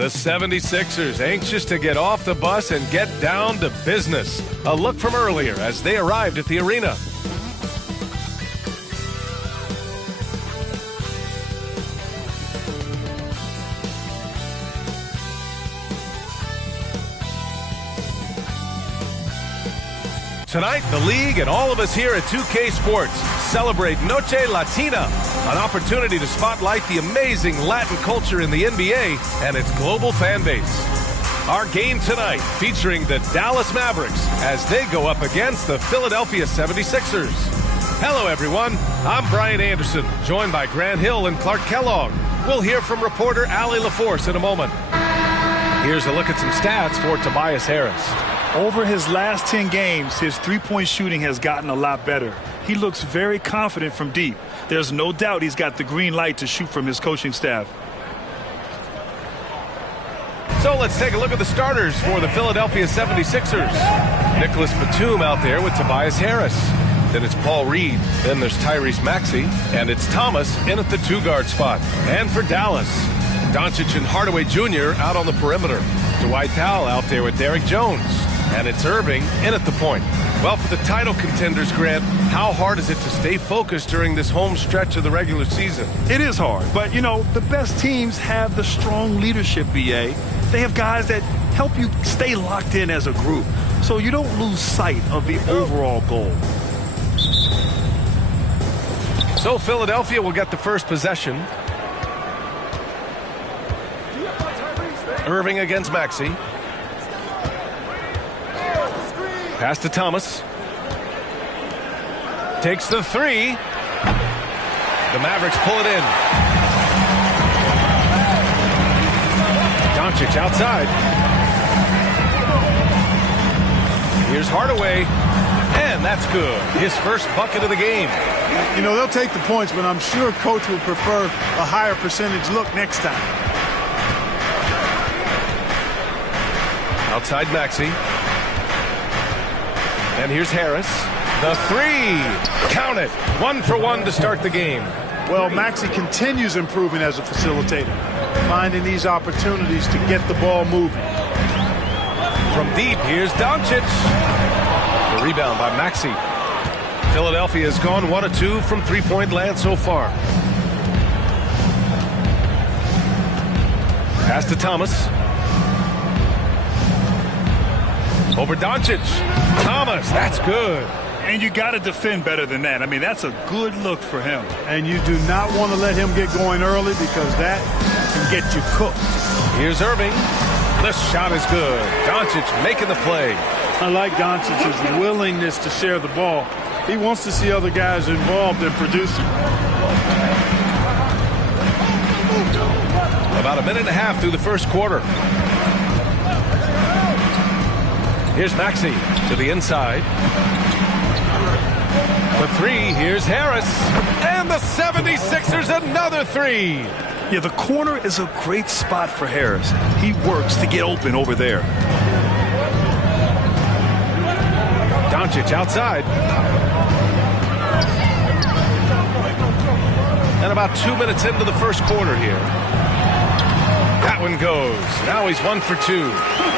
The 76ers anxious to get off the bus and get down to business. A look from earlier as they arrived at the arena. Tonight, the league and all of us here at 2K Sports celebrate Noche Latina, an opportunity to spotlight the amazing Latin culture in the NBA and its global fan base. Our game tonight featuring the Dallas Mavericks as they go up against the Philadelphia 76ers. Hello, everyone. I'm Brian Anderson, joined by Grant Hill and Clark Kellogg. We'll hear from reporter Allie LaForce in a moment. Here's a look at some stats for Tobias Harris. Over his last 10 games, his three-point shooting has gotten a lot better. He looks very confident from deep. There's no doubt he's got the green light to shoot from his coaching staff. So let's take a look at the starters for the Philadelphia 76ers. Nicholas Batum out there with Tobias Harris. Then it's Paul Reed. Then there's Tyrese Maxey. And it's Thomas in at the two-guard spot. And for Dallas, Doncic and Hardaway Jr. out on the perimeter. Dwight Powell out there with Derrick Jones. And it's Irving in at the point. Well, for the title contenders, Grant, how hard is it to stay focused during this home stretch of the regular season? It is hard, but, you know, the best teams have the strong leadership, BA. They have guys that help you stay locked in as a group, so you don't lose sight of the overall goal. So Philadelphia will get the first possession. Irving against Maxey. Pass to Thomas. Takes the three. The Mavericks pull it in. Doncic outside. Here's Hardaway. And that's good. His first bucket of the game. You know, they'll take the points, but I'm sure coach would prefer a higher percentage look next time. Outside Maxey. And here's Harris. The three. Count it. 1 for 1 to start the game. Well, Maxey continues improving as a facilitator, finding these opportunities to get the ball moving. From deep, here's Doncic. The rebound by Maxey. Philadelphia has gone 1 of 2 from three-point land so far. Pass to Thomas. Over Doncic. Thomas, that's good. And you got to defend better than that. I mean, that's a good look for him. And you do not want to let him get going early because that can get you cooked. Here's Irving. The shot is good. Doncic making the play. I like Doncic's willingness to share the ball. He wants to see other guys involved in producing. About a minute and a half through the first quarter. Here's Maxey to the inside. For three, here's Harris. And the 76ers another three. Yeah, the corner is a great spot for Harris. He works to get open over there. Doncic outside. And about 2 minutes into the first quarter here. That one goes. Now he's 1 for 2.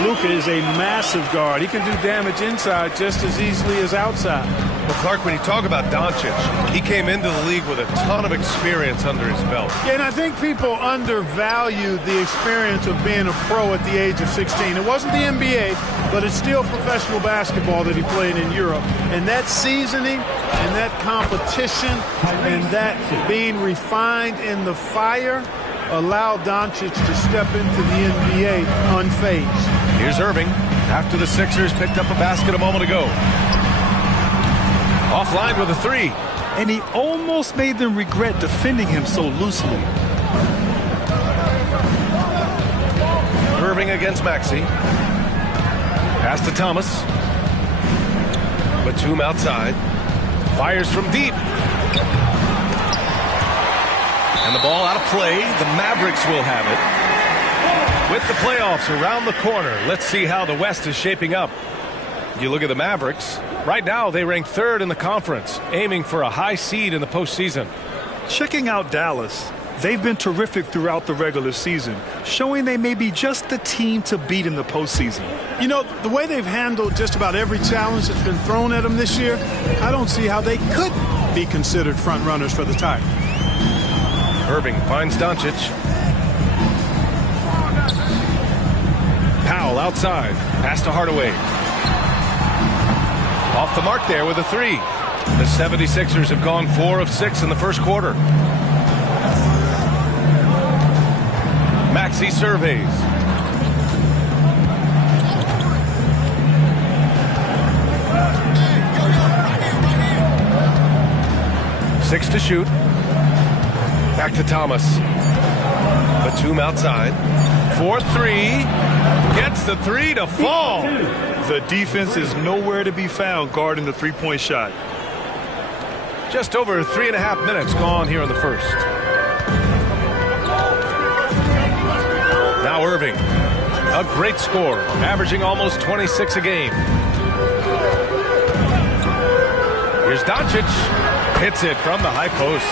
Luka is a massive guard. He can do damage inside just as easily as outside. Well, Clark, when you talk about Doncic, he came into the league with a ton of experience under his belt. Yeah, and I think people undervalue the experience of being a pro at the age of 16. It wasn't the NBA, but it's still professional basketball that he played in Europe. And that seasoning and that competition and that being refined in the fire allowed Doncic to step into the NBA unfazed. Here's Irving after the Sixers picked up a basket a moment ago. Offline with a three. And he almost made them regret defending him so loosely. Irving against Maxey. Pass to Thomas. Batum outside. Fires from deep. And the ball out of play. The Mavericks will have it. With the playoffs around the corner, let's see how the West is shaping up. You look at the Mavericks. Right now, they rank 3rd in the conference, aiming for a high seed in the postseason. Checking out Dallas, They've been terrific throughout the regular season, showing they may be just the team to beat in the postseason. You know, the way they've handled just about every challenge that's been thrown at them this year, I don't see how they could be considered front runners for the title. Irving finds Doncic. Powell outside. Pass to Hardaway. Off the mark there with a three. The 76ers have gone 4 of 6 in the first quarter. Maxey surveys. Six to shoot. Back to Thomas. Batum outside. 4-3. Gets the three to fall. The defense is nowhere to be found guarding the three-point shot. Just over 3.5 minutes gone here in the first. Now Irving, a great score, averaging almost 26 a game. Here's Doncic, hits it from the high post.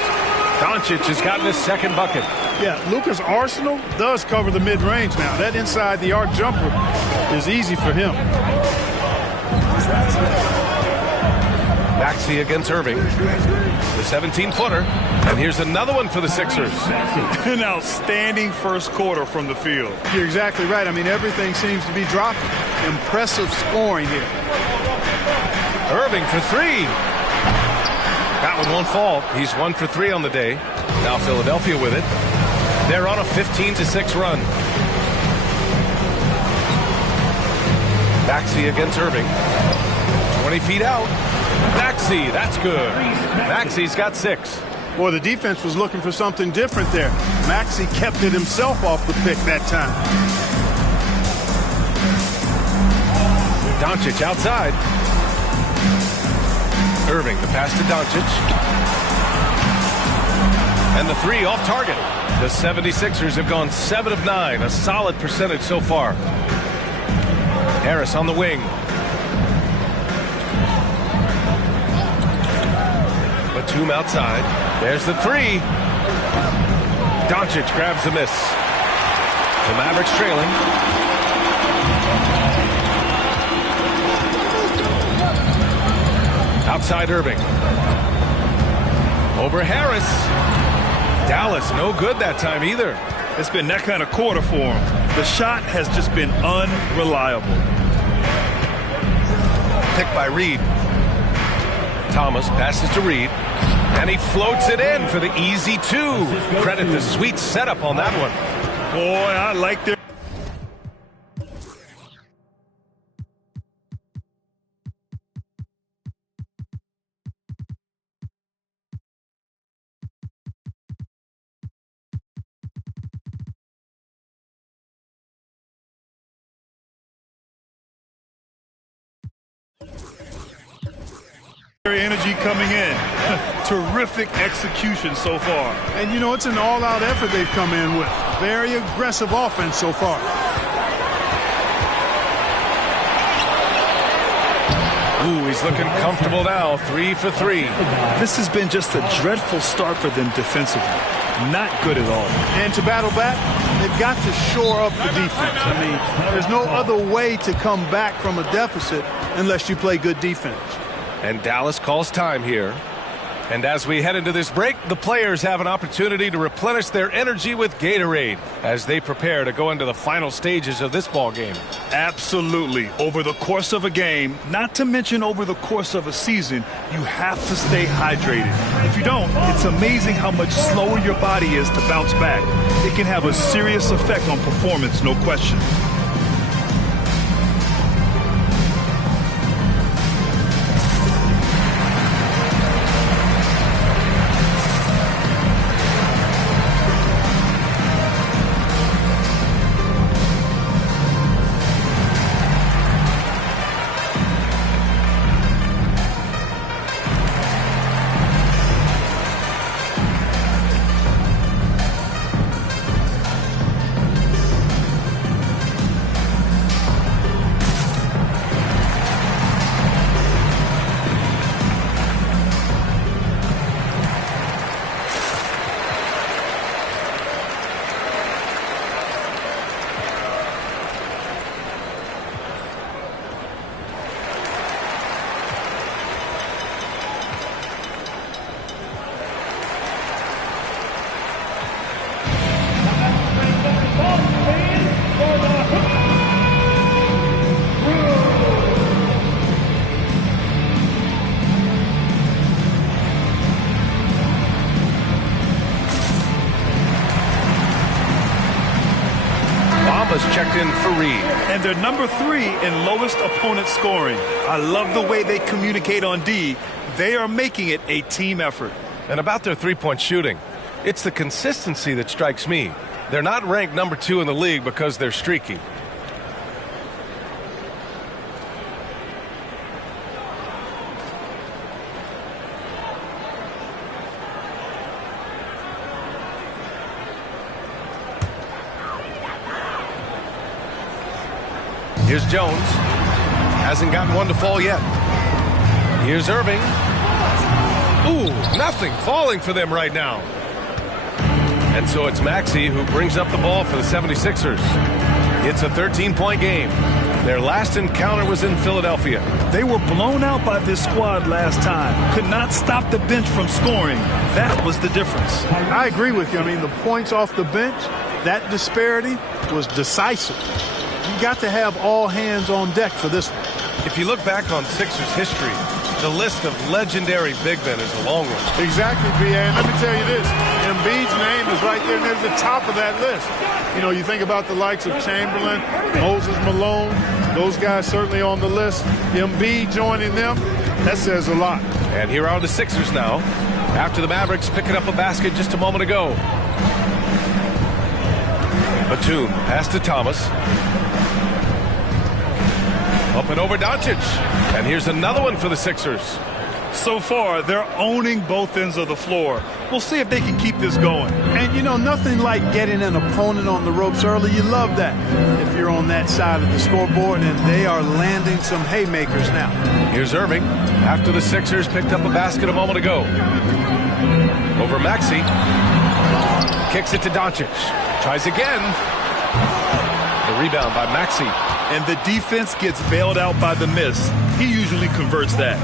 Doncic has gotten his second bucket. Yeah, Luka's arsenal does cover the mid-range now. That inside the arc jumper is easy for him. Maxey against Irving, the 17-footer, and here's another one for the Sixers. An outstanding first quarter from the field. You're exactly right. I mean, everything seems to be dropping. Impressive scoring here. Irving for three. That one won't fall. He's 1 for 3 on the day. Now Philadelphia with it. They're on a 15-6 run. Maxey against Irving. 20 feet out. Maxey, that's good. Maxey's got 6. Boy, the defense was looking for something different there. Maxey kept it himself off the pick that time. Doncic outside. Irving, the pass to Doncic. And the three off target. The 76ers have gone 7 of 9, a solid percentage so far. Harris on the wing. Batum outside. There's the three. Doncic grabs the miss. The Mavericks trailing. Outside Irving. Over Harris. Dallas no good that time either. It's been that kind of quarter for him. The shot has just been unreliable. Picked by Reed. Thomas passes to Reed. And he floats it in for the easy 2. Credit the sweet setup on that one. Boy, I like their... energy coming in. Terrific execution so far. And, you know, it's an all-out effort they've come in with. Very aggressive offense so far. Ooh, he's looking comfortable now. 3 for 3. This has been just a dreadful start for them defensively. Not good at all. And to battle back, they've got to shore up the defense. I mean, there's no other way to come back from a deficit unless you play good defense. And Dallas calls time here. And as we head into this break, the players have an opportunity to replenish their energy with Gatorade as they prepare to go into the final stages of this ball game. Absolutely. Over the course of a game, not to mention over the course of a season, you have to stay hydrated. If you don't, it's amazing how much slower your body is to bounce back. It can have a serious effect on performance, no question. Thomas checked in for Reed. And they're number 3 in lowest opponent scoring. I love the way they communicate on D. They are making it a team effort. And about their three-point shooting, it's the consistency that strikes me. They're not ranked number 2 in the league because they're streaky. Here's Jones. Hasn't gotten one to fall yet. Here's Irving. Ooh, nothing falling for them right now. And so it's Maxey who brings up the ball for the 76ers. It's a 13-point game. Their last encounter was in Philadelphia. They were blown out by this squad last time. Could not stop the bench from scoring. That was the difference. I agree with you. I mean, the points off the bench, that disparity was decisive. You got to have all hands on deck for this one. If you look back on Sixers history, the list of legendary big men is a long one. Exactly, B.A. And let me tell you this. Embiid's name is right there near the top of that list. You know, you think about the likes of Chamberlain, Moses Malone, those guys certainly on the list. Embiid joining them, that says a lot. And here are the Sixers now, after the Mavericks picking up a basket just a moment ago. Batum, pass to Thomas. Up and over Doncic. And here's another one for the Sixers. So far, they're owning both ends of the floor. We'll see if they can keep this going. And, you know, nothing like getting an opponent on the ropes early. You love that if you're on that side of the scoreboard, and they are landing some haymakers now. Here's Irving after the Sixers picked up a basket a moment ago. Over Maxey. Kicks it to Doncic. Tries again. The rebound by Maxey. And the defense gets bailed out by the miss. He usually converts that.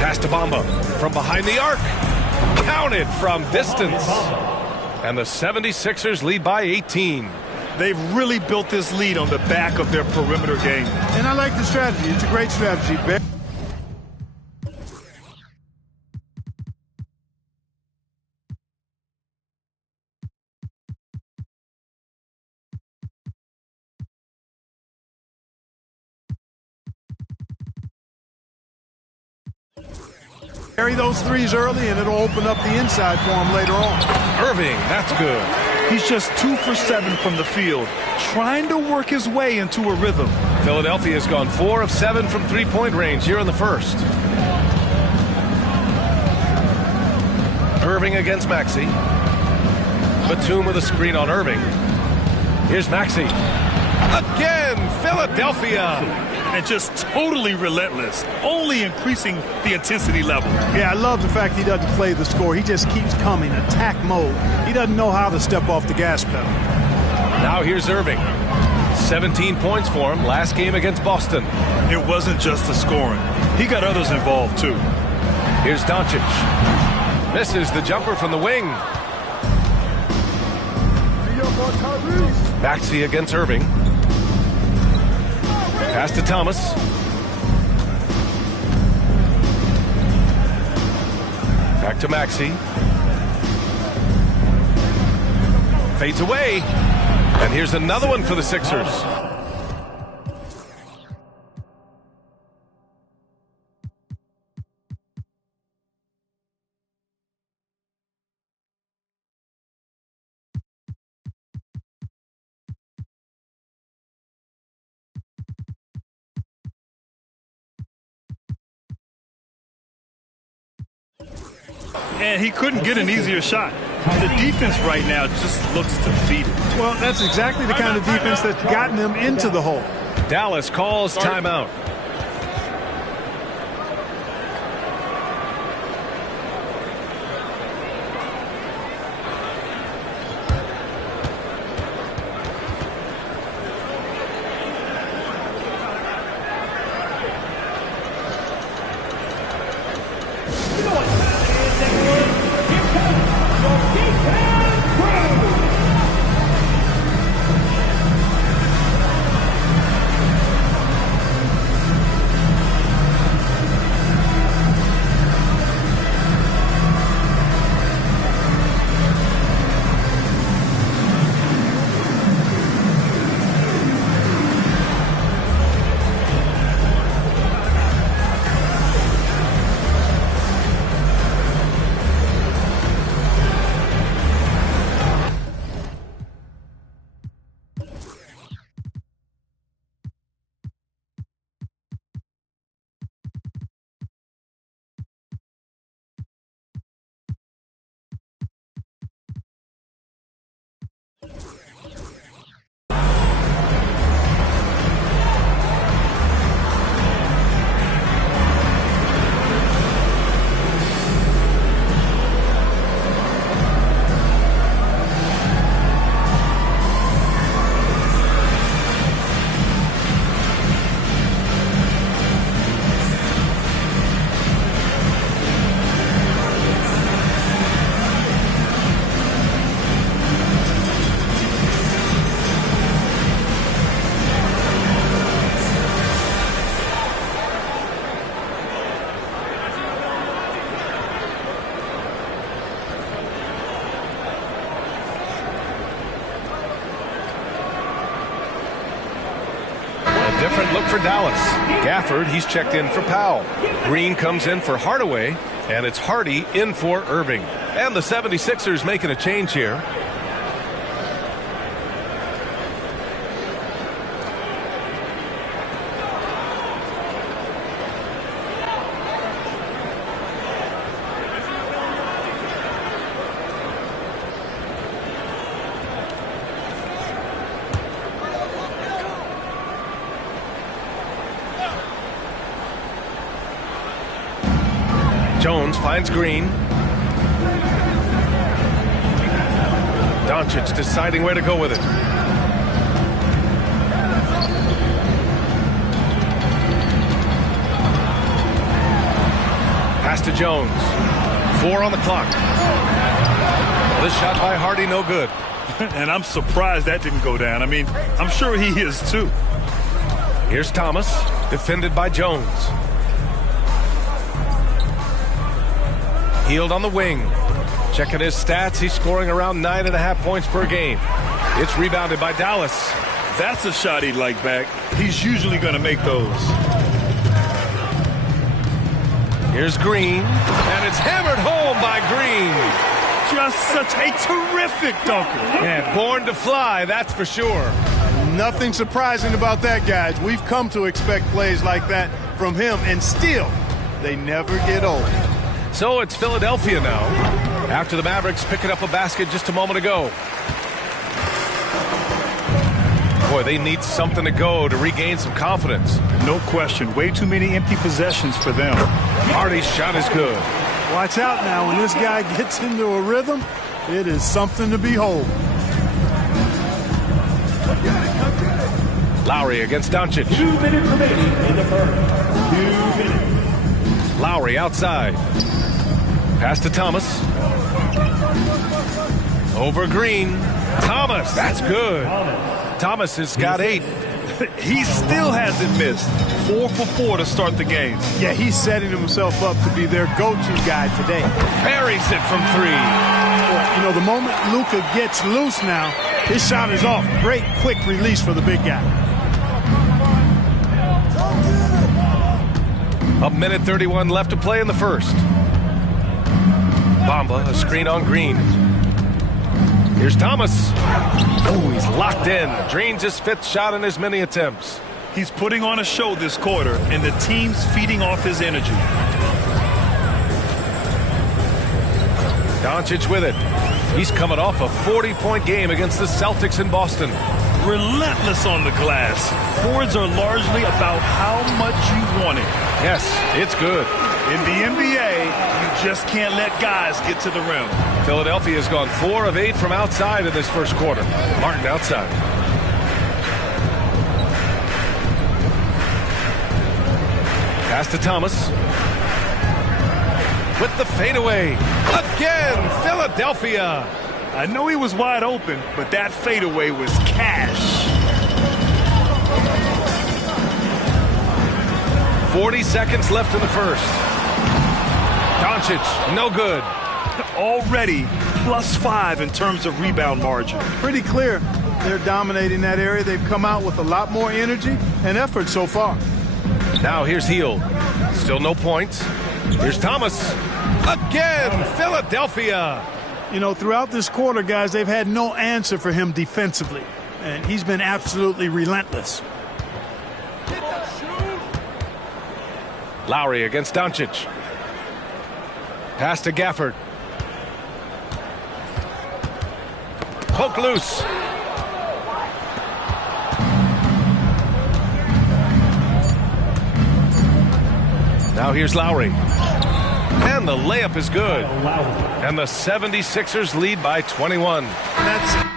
Pass to Bamba from behind the arc. Counted from distance. And the 76ers lead by 18. They've really built this lead on the back of their perimeter game. And I like the strategy. It's a great strategy. Carry those threes early, and it'll open up the inside for him later on. Irving, that's good. He's just 2 for 7 from the field, trying to work his way into a rhythm. Philadelphia's gone 4 of 7 from three-point range here in the first. Irving against Maxey. Batum with a screen on Irving. Here's Maxey. Again, Philadelphia. And just totally relentless, only increasing the intensity level. Yeah, I love the fact he doesn't play the score. He just keeps coming, attack mode. He doesn't know how to step off the gas pedal. Now here's Irving. 17 points for him last game against Boston. It wasn't just the scoring. He got others involved, too. Here's Doncic. Misses the jumper from the wing. Maxey against Irving. Pass to Thomas. Back to Maxey. Fades away. And here's another one for the Sixers. And he couldn't get an easier shot. The defense right now just looks defeated. Well, that's exactly the kind of defense that's gotten them into the hole. Dallas calls timeout. look for Dallas. Gafford, he's checked in for Powell. Green comes in for Hardaway, and it's Hardy in for Irving. And the 76ers making a change here. Jones finds Green. Doncic deciding where to go with it. Pass to Jones. 4 on the clock. This shot by Hardy, no good. And I'm surprised that didn't go down. I mean, I'm sure he is too. Here's Thomas, defended by Jones. Hield on the wing. Checking his stats, he's scoring around 9.5 points per game. It's rebounded by Dallas. That's a shot he'd like back. He's usually going to make those. Here's Green, and it's hammered home by Green. Just such a terrific dunker. And born to fly, that's for sure. Nothing surprising about that, guys. We've come to expect plays like that from him, and still, they never get old. So it's Philadelphia now, after the Mavericks picking up a basket just a moment ago. Boy, they need something to go to regain some confidence. No question. Way too many empty possessions for them. Hardy's shot is good. Watch out now. When this guy gets into a rhythm, it is something to behold. Lowry against Doncic. 2 minutes remaining in the first. 2 minutes. Lowry outside. Pass to Thomas. Over Green. Thomas, that's good. Thomas has got 8. He still hasn't missed. 4 for 4 to start the game. Yeah, he's setting himself up to be their go-to guy today. Buries it from 3. You know, the moment Luka gets loose now, his shot is off. Great quick release for the big guy. A minute 31 left to play in the first. Bamba, a screen on Green. Here's Thomas. Oh, he's locked in. Green's his 5th shot in as many attempts. He's putting on a show this quarter, and the team's feeding off his energy. Doncic with it. He's coming off a 40-point game against the Celtics in Boston. Relentless on the glass. Boards are largely about how much you want it. Yes, it's good. In the NBA, you just can't let guys get to the rim. Philadelphia has gone 4 of 8 from outside in this first quarter. Martin outside. Pass to Thomas. With the fadeaway. Again, Philadelphia. I know he was wide open, but that fadeaway was cash. 40 seconds left in the first. Doncic, no good. Already +5 in terms of rebound margin. Pretty clear. They're dominating that area. They've come out with a lot more energy and effort so far. Now here's Hield. Still no points. Here's Thomas. Again, Philadelphia. You know, throughout this quarter, guys, they've had no answer for him defensively. And he's been absolutely relentless. Lowry against Doncic. Pass to Gafford. Poke loose. Now here's Lowry. And the layup is good. And the 76ers lead by 21. That's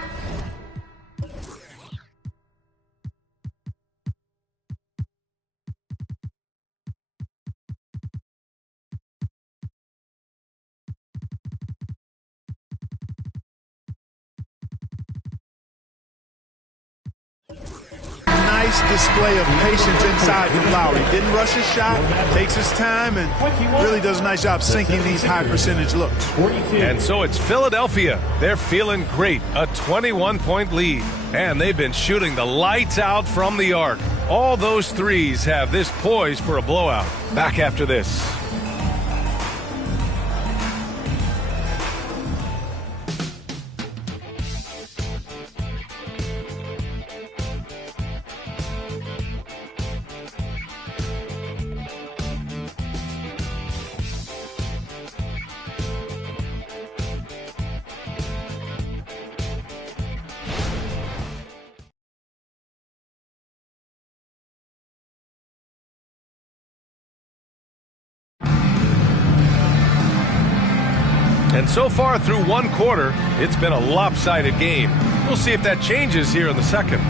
nice display of patience inside from Lowry. Didn't rush his shot, takes his time, and really does a nice job sinking these high percentage looks. And so it's Philadelphia. They're feeling great. A 21-point lead. And they've been shooting the lights out from the arc. All those threes have this poised for a blowout. Back after this. And so far through one quarter, it's been a lopsided game. We'll see if that changes here in the second.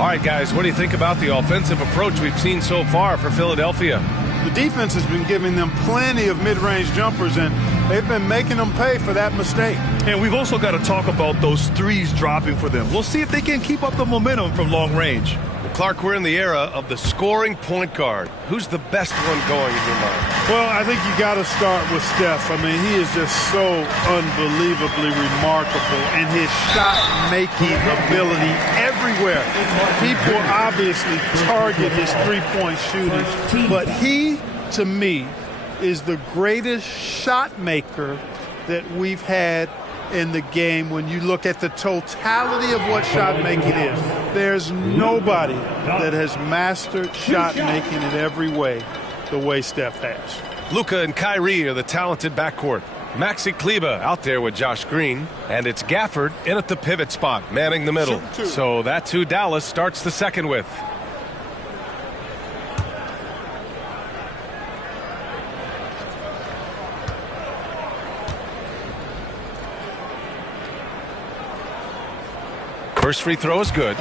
All right, guys, what do you think about the offensive approach we've seen so far for Philadelphia? The defense has been giving them plenty of mid-range jumpers, and they've been making them pay for that mistake. And we've also got to talk about those threes dropping for them. We'll see if they can keep up the momentum from long range. Clark, we're in the era of the scoring point guard. Who's the best one going in your mind? Well, I think you got to start with Steph. I mean, he is just so unbelievably remarkable, and his shot-making ability everywhere. People obviously target his three-point shooting, but he, to me, is the greatest shot maker that we've had in the game. When you look at the totality of what shot making is, there's nobody that has mastered shot making in every way the way Steph has. Luka and Kyrie are the talented backcourt. Maxi Kleba out there with Josh Green, and it's Gafford in at the pivot spot, manning the middle. So that's who Dallas starts the second with. First free throw is good.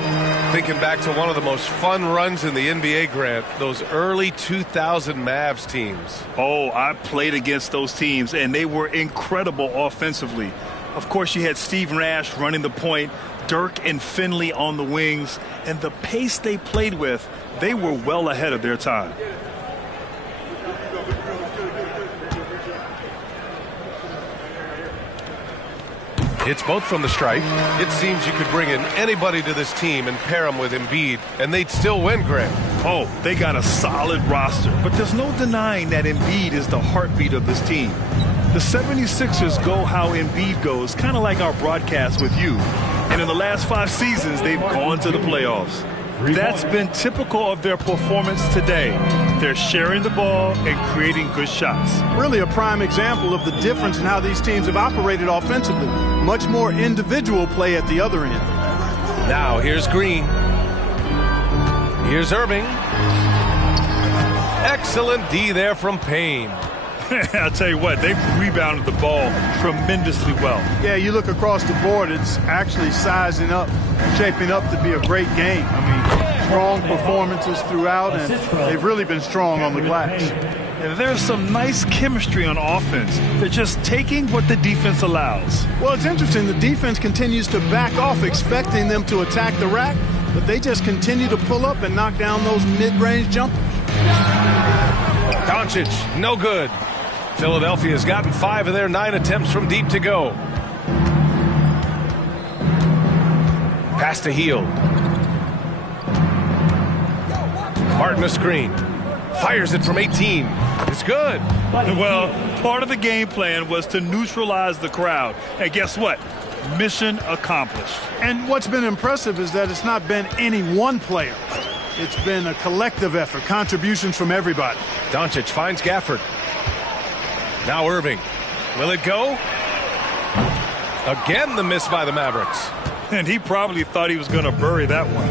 Thinking back to one of the most fun runs in the NBA, Grant, those early 2000 Mavs teams. Oh, I played against those teams, and they were incredible offensively. Of course, you had Steve Nash running the point, Dirk and Finley on the wings, and the pace they played with, they were well ahead of their time. It's both from the stripe. It seems you could bring in anybody to this team and pair them with Embiid, and they'd still win, Grant. Oh, they got a solid roster, but there's no denying that Embiid is the heartbeat of this team. The 76ers go how Embiid goes, kind of like our broadcast with you. And in the last 5 seasons, they've gone to the playoffs. That's been typical of their performance today. They're sharing the ball and creating good shots. Really a prime example of the difference in how these teams have operated offensively. Much more individual play at the other end. Now here's Green. Here's Irving. Excellent D there from Payne. I'll tell you what, they've rebounded the ball tremendously well. Yeah, you look across the board, it's actually sizing up, shaping up to be a great game. I mean, strong performances throughout, and they've really been strong on the glass. And there's some nice chemistry on offense. They're just taking what the defense allows. Well, it's interesting. The defense continues to back off, expecting them to attack the rack, but they just continue to pull up and knock down those mid-range jumpers. Doncic, no good. Philadelphia's gotten 5 of their 9 attempts from deep to go. Pass to Hield. Martin a screen. Fires it from 18. It's good. Well, part of the game plan was to neutralize the crowd. And guess what? Mission accomplished. And what's been impressive is that it's not been any one player. It's been a collective effort, contributions from everybody. Doncic finds Gafford. Now Irving. Will it go? Again, the miss by the Mavericks. And he probably thought he was going to bury that one.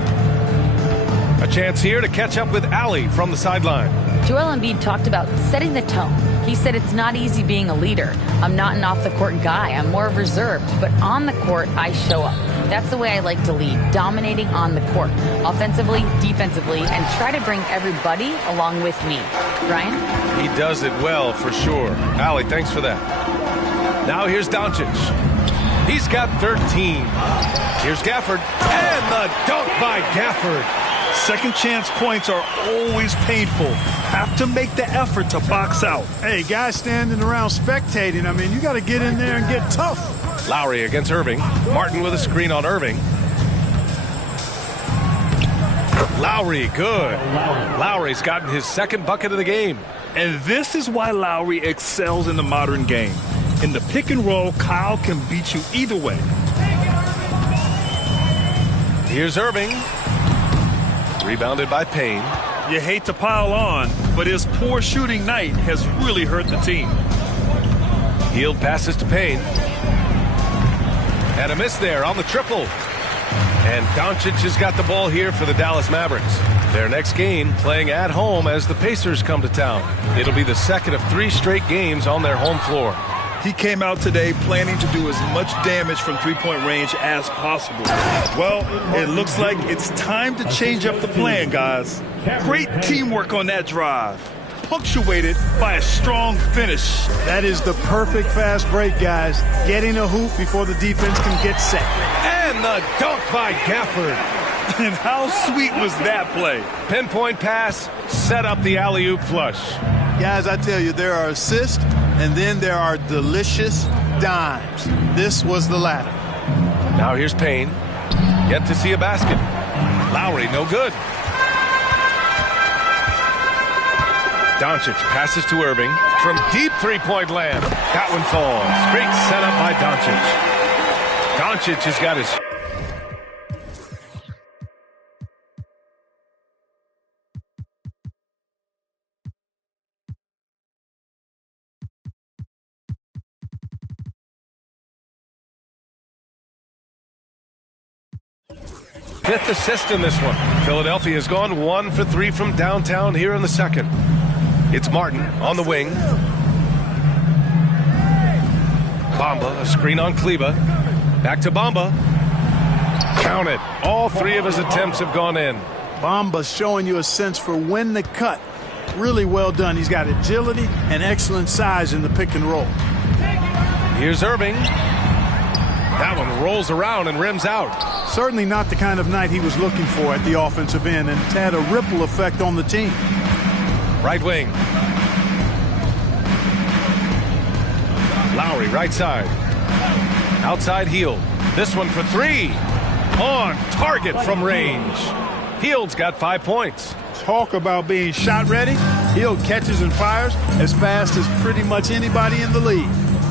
A chance here to catch up with Allie from the sideline. Joel Embiid talked about setting the tone. He said it's not easy being a leader. I'm not an off-the-court guy. I'm more reserved. But on the court, I show up. That's the way I like to lead, dominating on the court, offensively, defensively, and try to bring everybody along with me. Ryan? He does it well, for sure. Allie, thanks for that. Now here's Doncic. He's got 13. Here's Gafford. And the dunk by Gafford. Second chance points are always painful. Have to make the effort to box out. Hey, guys standing around spectating, I mean, you got to get in there and get tough. Lowry against Irving. Martin with a screen on Irving. Lowry, good. Lowry's gotten his second bucket of the game. And this is why Lowry excels in the modern game. In the pick and roll, Kyle can beat you either way. Here's Irving. Rebounded by Payne. You hate to pile on, but his poor shooting night has really hurt the team. Hield passes to Payne. And a miss there on the triple. And Doncic has got the ball here for the Dallas Mavericks. Their next game playing at home as the Pacers come to town. It'll be the second of 3 straight games on their home floor. He came out today planning to do as much damage from three-point range as possible. Well, it looks like it's time to change up the plan, guys. Great teamwork on that drive, punctuated by a strong finish. That is the perfect fast break, guys. Getting a hoop before the defense can get set. And the dunk by Gafford. And how sweet was that play? Pinpoint pass, set up the alley-oop flush. Guys, I tell you, there are assists, and then there are delicious dimes. This was the latter. Now here's Payne. Yet to see a basket. Lowry, no good. Doncic passes to Irving from deep three-point land. That one falls. Great setup by Doncic. Doncic has got his... fifth assist in this one. Philadelphia has gone 1 for 3 from downtown here in the second. It's Martin on the wing. Bamba, a screen on Kleba. Back to Bamba. Count it. All 3 of his attempts have gone in. Bamba's showing you a sense for when to cut. Really well done. He's got agility and excellent size in the pick and roll. Here's Irving. That one rolls around and rims out. Certainly not the kind of night he was looking for at the offensive end, and it's had a ripple effect on the team. Right wing. Lowry, right side. Outside Hield. This one for 3. On target from range. Hield's got 5 points. Talk about being shot ready. Hield catches and fires as fast as pretty much anybody in the league.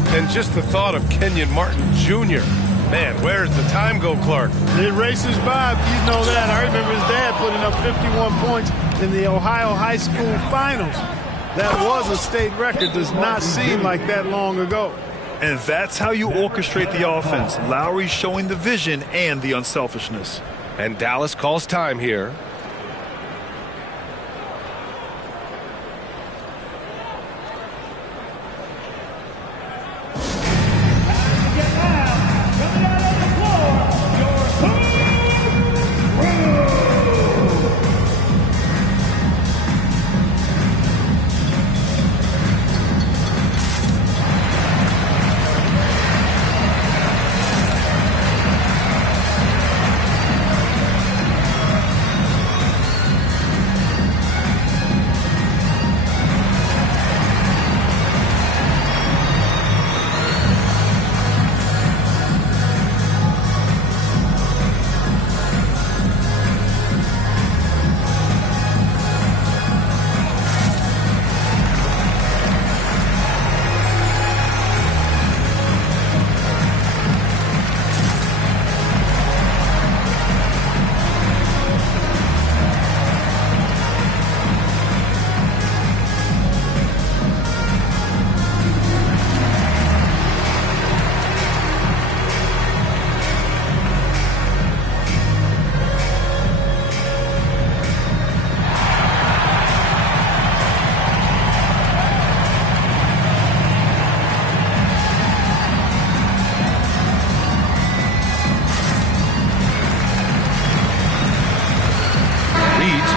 And just the thought of Kenyon Martin Jr. Man, where does the time go, Clark? It races by. You know that. I remember his dad putting up 51 points in the Ohio High School Finals. That was a state record. Does not seem like that long ago. And that's how you orchestrate the offense. Lowry showing the vision and the unselfishness. And Dallas calls time here.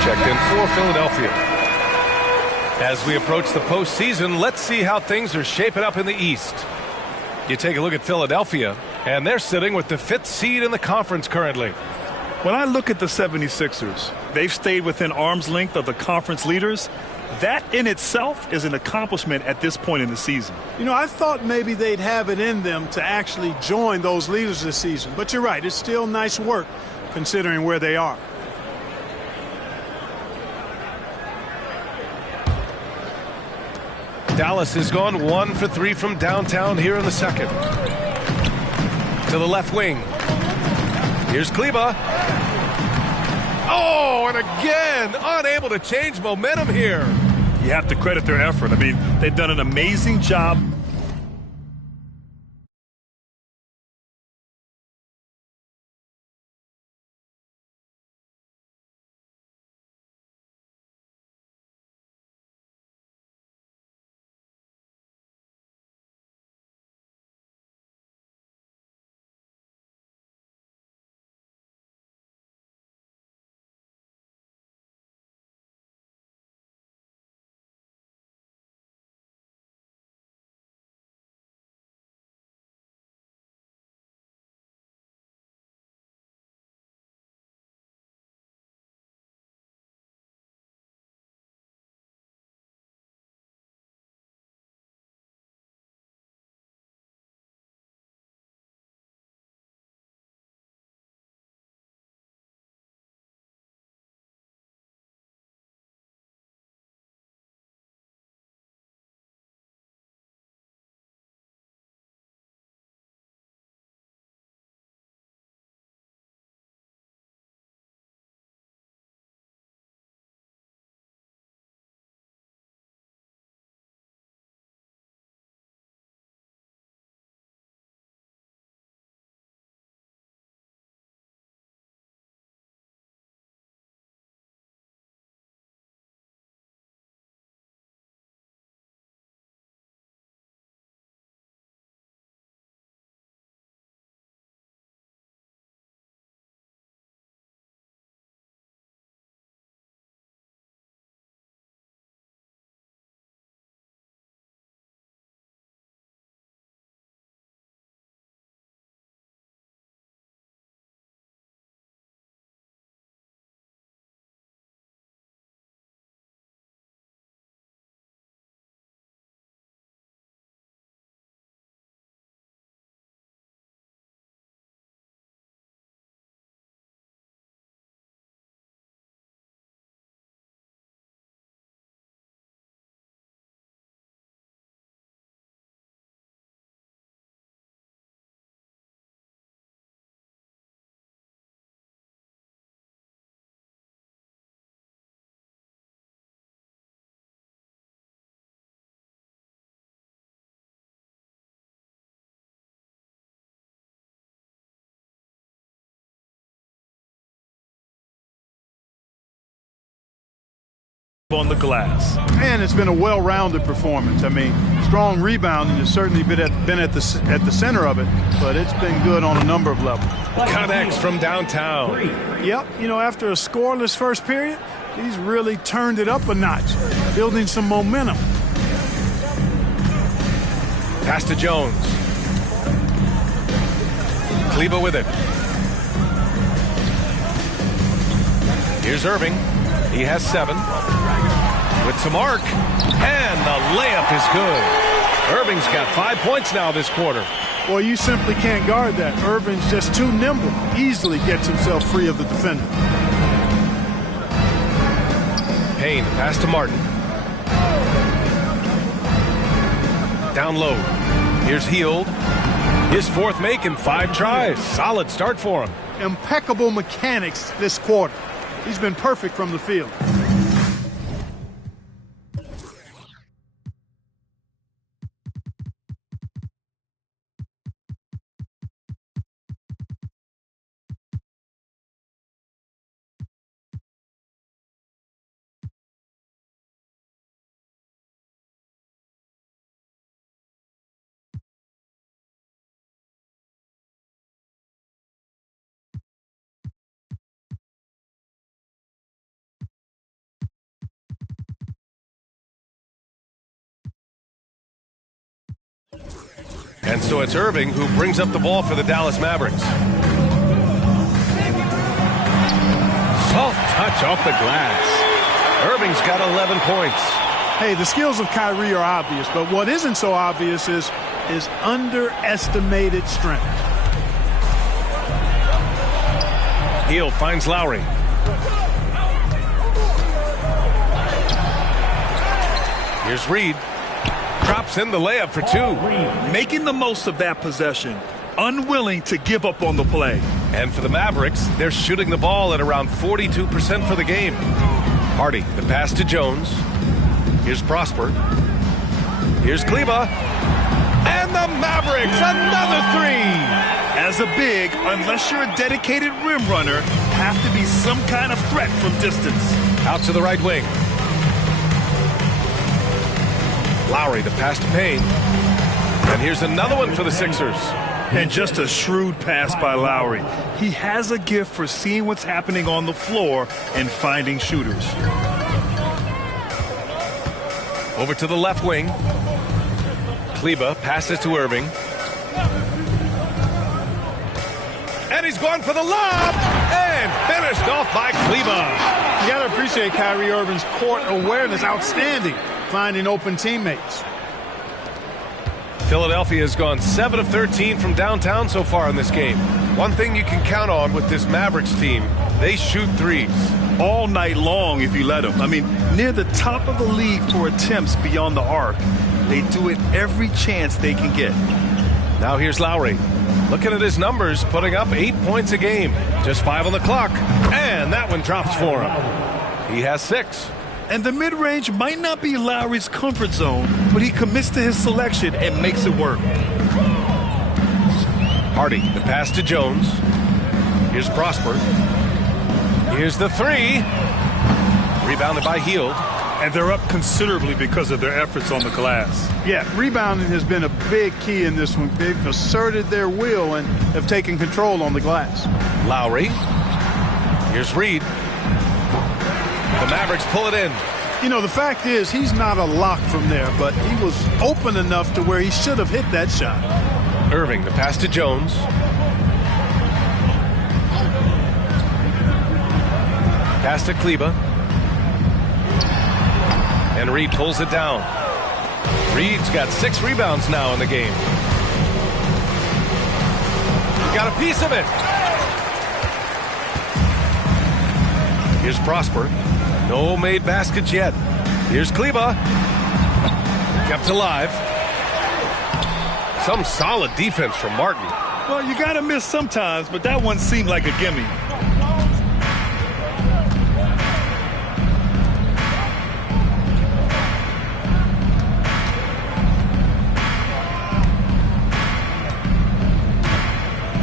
Checked in for Philadelphia. As we approach the postseason, let's see how things are shaping up in the East. You take a look at Philadelphia, and they're sitting with the 5th seed in the conference currently. When I look at the 76ers, they've stayed within arm's length of the conference leaders. That in itself is an accomplishment at this point in the season. You know, I thought maybe they'd have it in them to actually join those leaders this season. But you're right, it's still nice work considering where they are. Dallas has gone 1 for 3 from downtown here in the second. To the left wing. Here's Kleba. Oh, and again, unable to change momentum here. You have to credit their effort. I mean, they've done an amazing job. On the glass. And it's been a well-rounded performance. I mean, strong rebounding has certainly been at the center of it, but it's been good on a number of levels. Connects from downtown. Yep, you know, after a scoreless first period, he's really turned it up a notch, building some momentum. Pass to Jones. Kleba with it. Here's Irving. He has 7. With some arc, and the layup is good. Irving's got 5 points now this quarter. Well, you simply can't guard that. Irving's just too nimble. Easily gets himself free of the defender. Payne, pass to Martin. Down low. Here's Hield. His 4th make in 5 tries. Solid start for him. Impeccable mechanics this quarter. He's been perfect from the field. And so it's Irving who brings up the ball for the Dallas Mavericks. Soft touch off the glass. Irving's got 11 points. Hey, the skills of Kyrie are obvious, but what isn't so obvious is his underestimated strength. Hield finds Lowry. Here's Reed. drops in the layup for two. Making the most of that possession, unwilling to give up on the play. And for the Mavericks, they're shooting the ball at around 42% for the game. Hardy, the pass to Jones. Here's Prosper. Here's Kleba. And the Mavericks, another three. As a big, unless you're a dedicated rim runner, have to be some kind of threat from distance. Out to the right wing. Lowry, the pass to Payne. And here's another one for the Sixers. And just a shrewd pass by Lowry. He has a gift for seeing what's happening on the floor and finding shooters. Over to the left wing. Kleba passes to Irving. And he's going for the lob. And finished off by Kleba. You got to appreciate Kyrie Irving's court awareness. Outstanding. Finding open teammates. Philadelphia has gone 7 of 13 from downtown so far in this game. One thing you can count on with this Mavericks team, they shoot threes. All night long if you let them. I mean, near the top of the league for attempts beyond the arc. They do it every chance they can get. Now here's Lowry. Looking at his numbers, putting up 8 points a game. Just 5 on the clock. And that one drops for him. He has 6. And the mid-range might not be Lowry's comfort zone, but he commits to his selection and makes it work. Hardy, the pass to Jones. Here's Prosper. Here's the three. Rebounded by Hield. And they're up considerably because of their efforts on the glass. Yeah, rebounding has been a big key in this one. They've asserted their will and have taken control on the glass. Lowry. Here's Reed. The Mavericks pull it in. You know, the fact is he's not a lock from there, but he was open enough to where he should have hit that shot. Irving, the pass to Jones. Pass to Kleba. And Reed pulls it down. Reed's got 6 rebounds now in the game. He got a piece of it. Here's Prosper. No made baskets yet. Here's Kleba. Kept alive. Some solid defense from Martin. Well, you got to miss sometimes, but that one seemed like a gimme.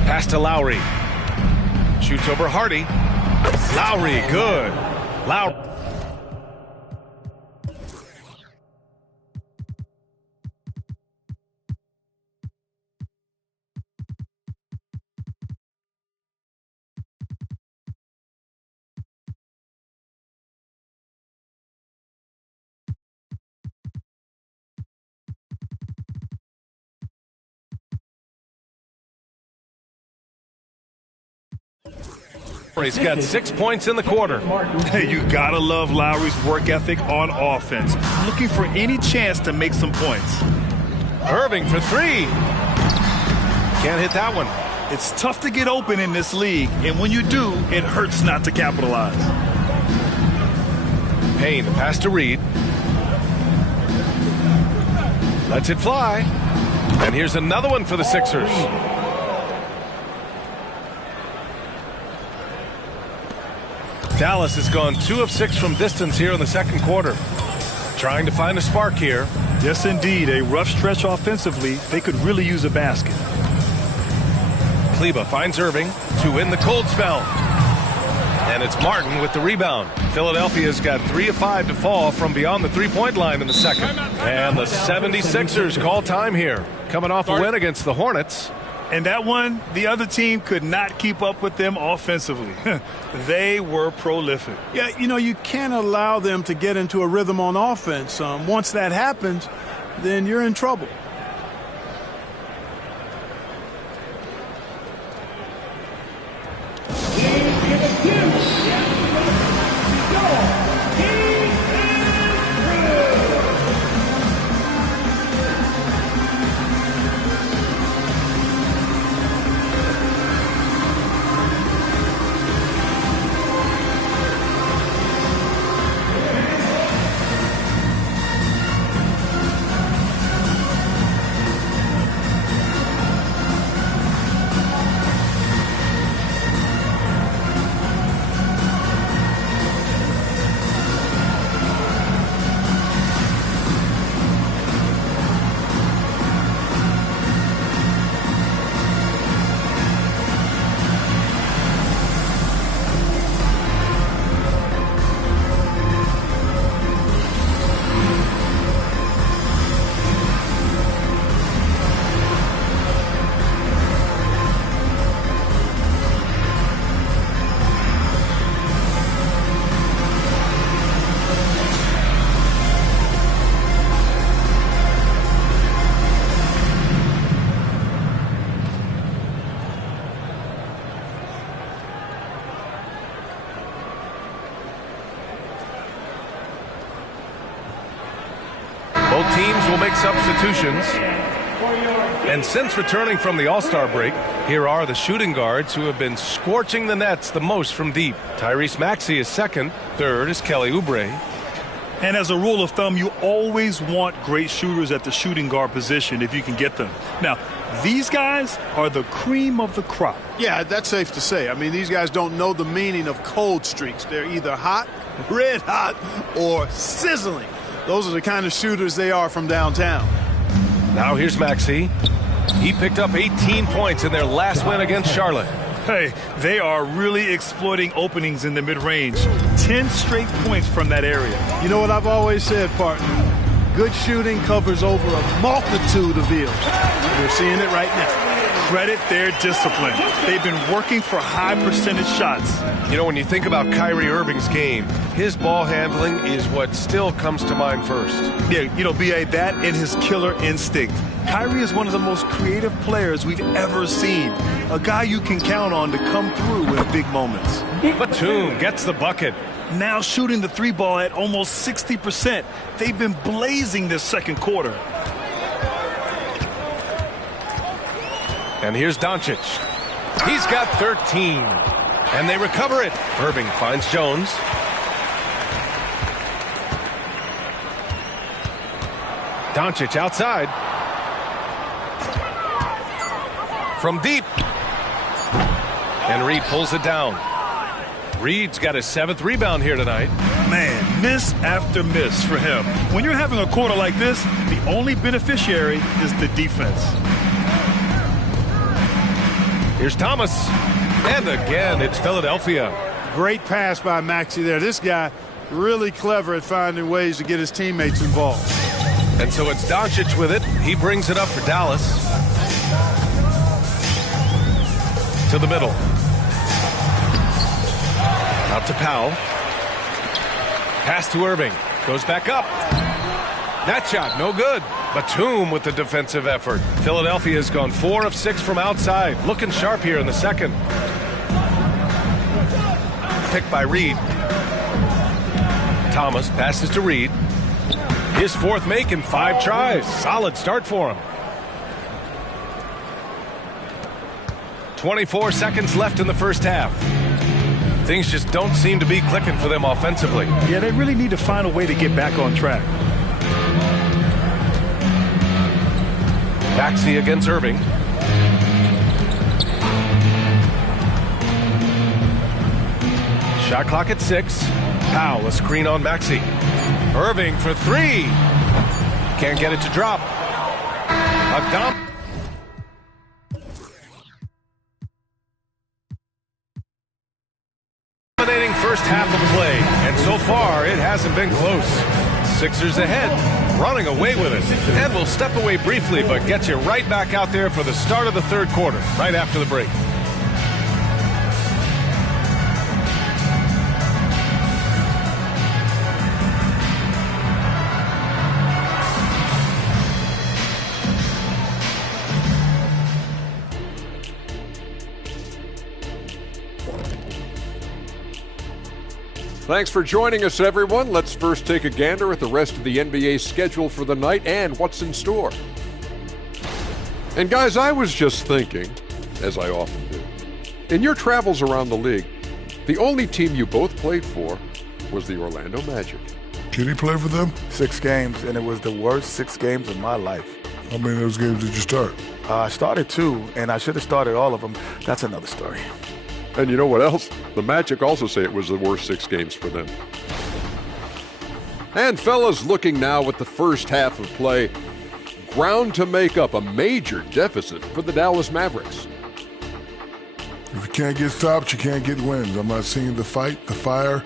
Pass to Lowry. Shoots over Hardy. Lowry, good. Lowry. He's got 6 points in the quarter. Hey, you gotta love Lowry's work ethic on offense. Looking for any chance to make some points. Irving for 3. Can't hit that one. It's tough to get open in this league, and when you do, it hurts not to capitalize. Payne, the pass to Reed. Lets it fly. And here's another one for the Sixers. Dallas has gone 2 of 6 from distance here in the second quarter. Trying to find a spark here. Yes, indeed. A rough stretch offensively. They could really use a basket. Kleba finds Irving to win the cold spell. And it's Martin with the rebound. Philadelphia's got 3 of 5 to fall from beyond the three-point line in the second. And the 76ers call time here. Coming off a win against the Hornets. And that one, the other team could not keep up with them offensively. They were prolific. Yeah, you know, you can't allow them to get into a rhythm on offense. Once that happens, then you're in trouble. Both teams will make substitutions. And since returning from the All-Star break, here are the shooting guards who have been scorching the nets the most from deep. Tyrese Maxey is second. Third is Kelly Oubre. And as a rule of thumb, you always want great shooters at the shooting guard position if you can get them. Now, these guys are the cream of the crop. Yeah, that's safe to say. I mean, these guys don't know the meaning of cold streaks. They're either hot, red hot, or sizzling. Those are the kind of shooters they are from downtown. Now here's Maxey. He picked up 18 points in their last win against Charlotte. Hey, they are really exploiting openings in the mid-range. 10 straight points from that area. You know what I've always said, partner? Good shooting covers over a multitude of ills. We're seeing it right now. Credit their discipline. They've been working for high percentage shots. You know, when you think about Kyrie Irving's game, his ball handling is what still comes to mind first. Yeah, you know, B.A., that and his killer instinct. Kyrie is one of the most creative players we've ever seen. A guy you can count on to come through in big moments. Batum gets the bucket. Now shooting the three ball at almost 60%. They've been blazing this second quarter. And here's Doncic. He's got 13. And they recover it. Irving finds Jones. Doncic outside. From deep. And Reed pulls it down. Reed's got his 7th rebound here tonight. Man, miss after miss for him. When you're having a quarter like this, the only beneficiary is the defense. Here's Thomas. And again, it's Philadelphia. Great pass by Maxey there. This guy really clever at finding ways to get his teammates involved. And so it's Doncic with it. He brings it up for Dallas. To the middle. Out to Powell. Pass to Irving. Goes back up. That shot, no good. Batum with the defensive effort. Philadelphia has gone 4 of 6 from outside. Looking sharp here in the second. Picked by Reed. Thomas passes to Reed. His 4th make in 5 tries. Solid start for him. 24 seconds left in the first half. Things just don't seem to be clicking for them offensively. Yeah, they really need to find a way to get back on track. Maxey against Irving. Shot clock at 6. Powell, a screen on Maxey. Irving for 3. Can't get it to drop. Dominating first half of play, and so far it hasn't been close. Sixers ahead, running away with it. And we'll step away briefly, but get you right back out there for the start of the third quarter, right after the break. Thanks for joining us, everyone. Let's first take a gander at the rest of the NBA schedule for the night and what's in store. And guys, I was just thinking, as I often do, in your travels around the league, the only team you both played for was the Orlando Magic. Did he play for them? 6 games, and it was the worst 6 games of my life. How many of those games did you start? I started 2, and I should have started all of them. That's another story. And you know what else? The Magic also say it was the worst 6 games for them. And fellas, looking now at the first half of play, ground to make up a major deficit for the Dallas Mavericks. If you can't get stops, you can't get wins. I'm not seeing the fight, the fire.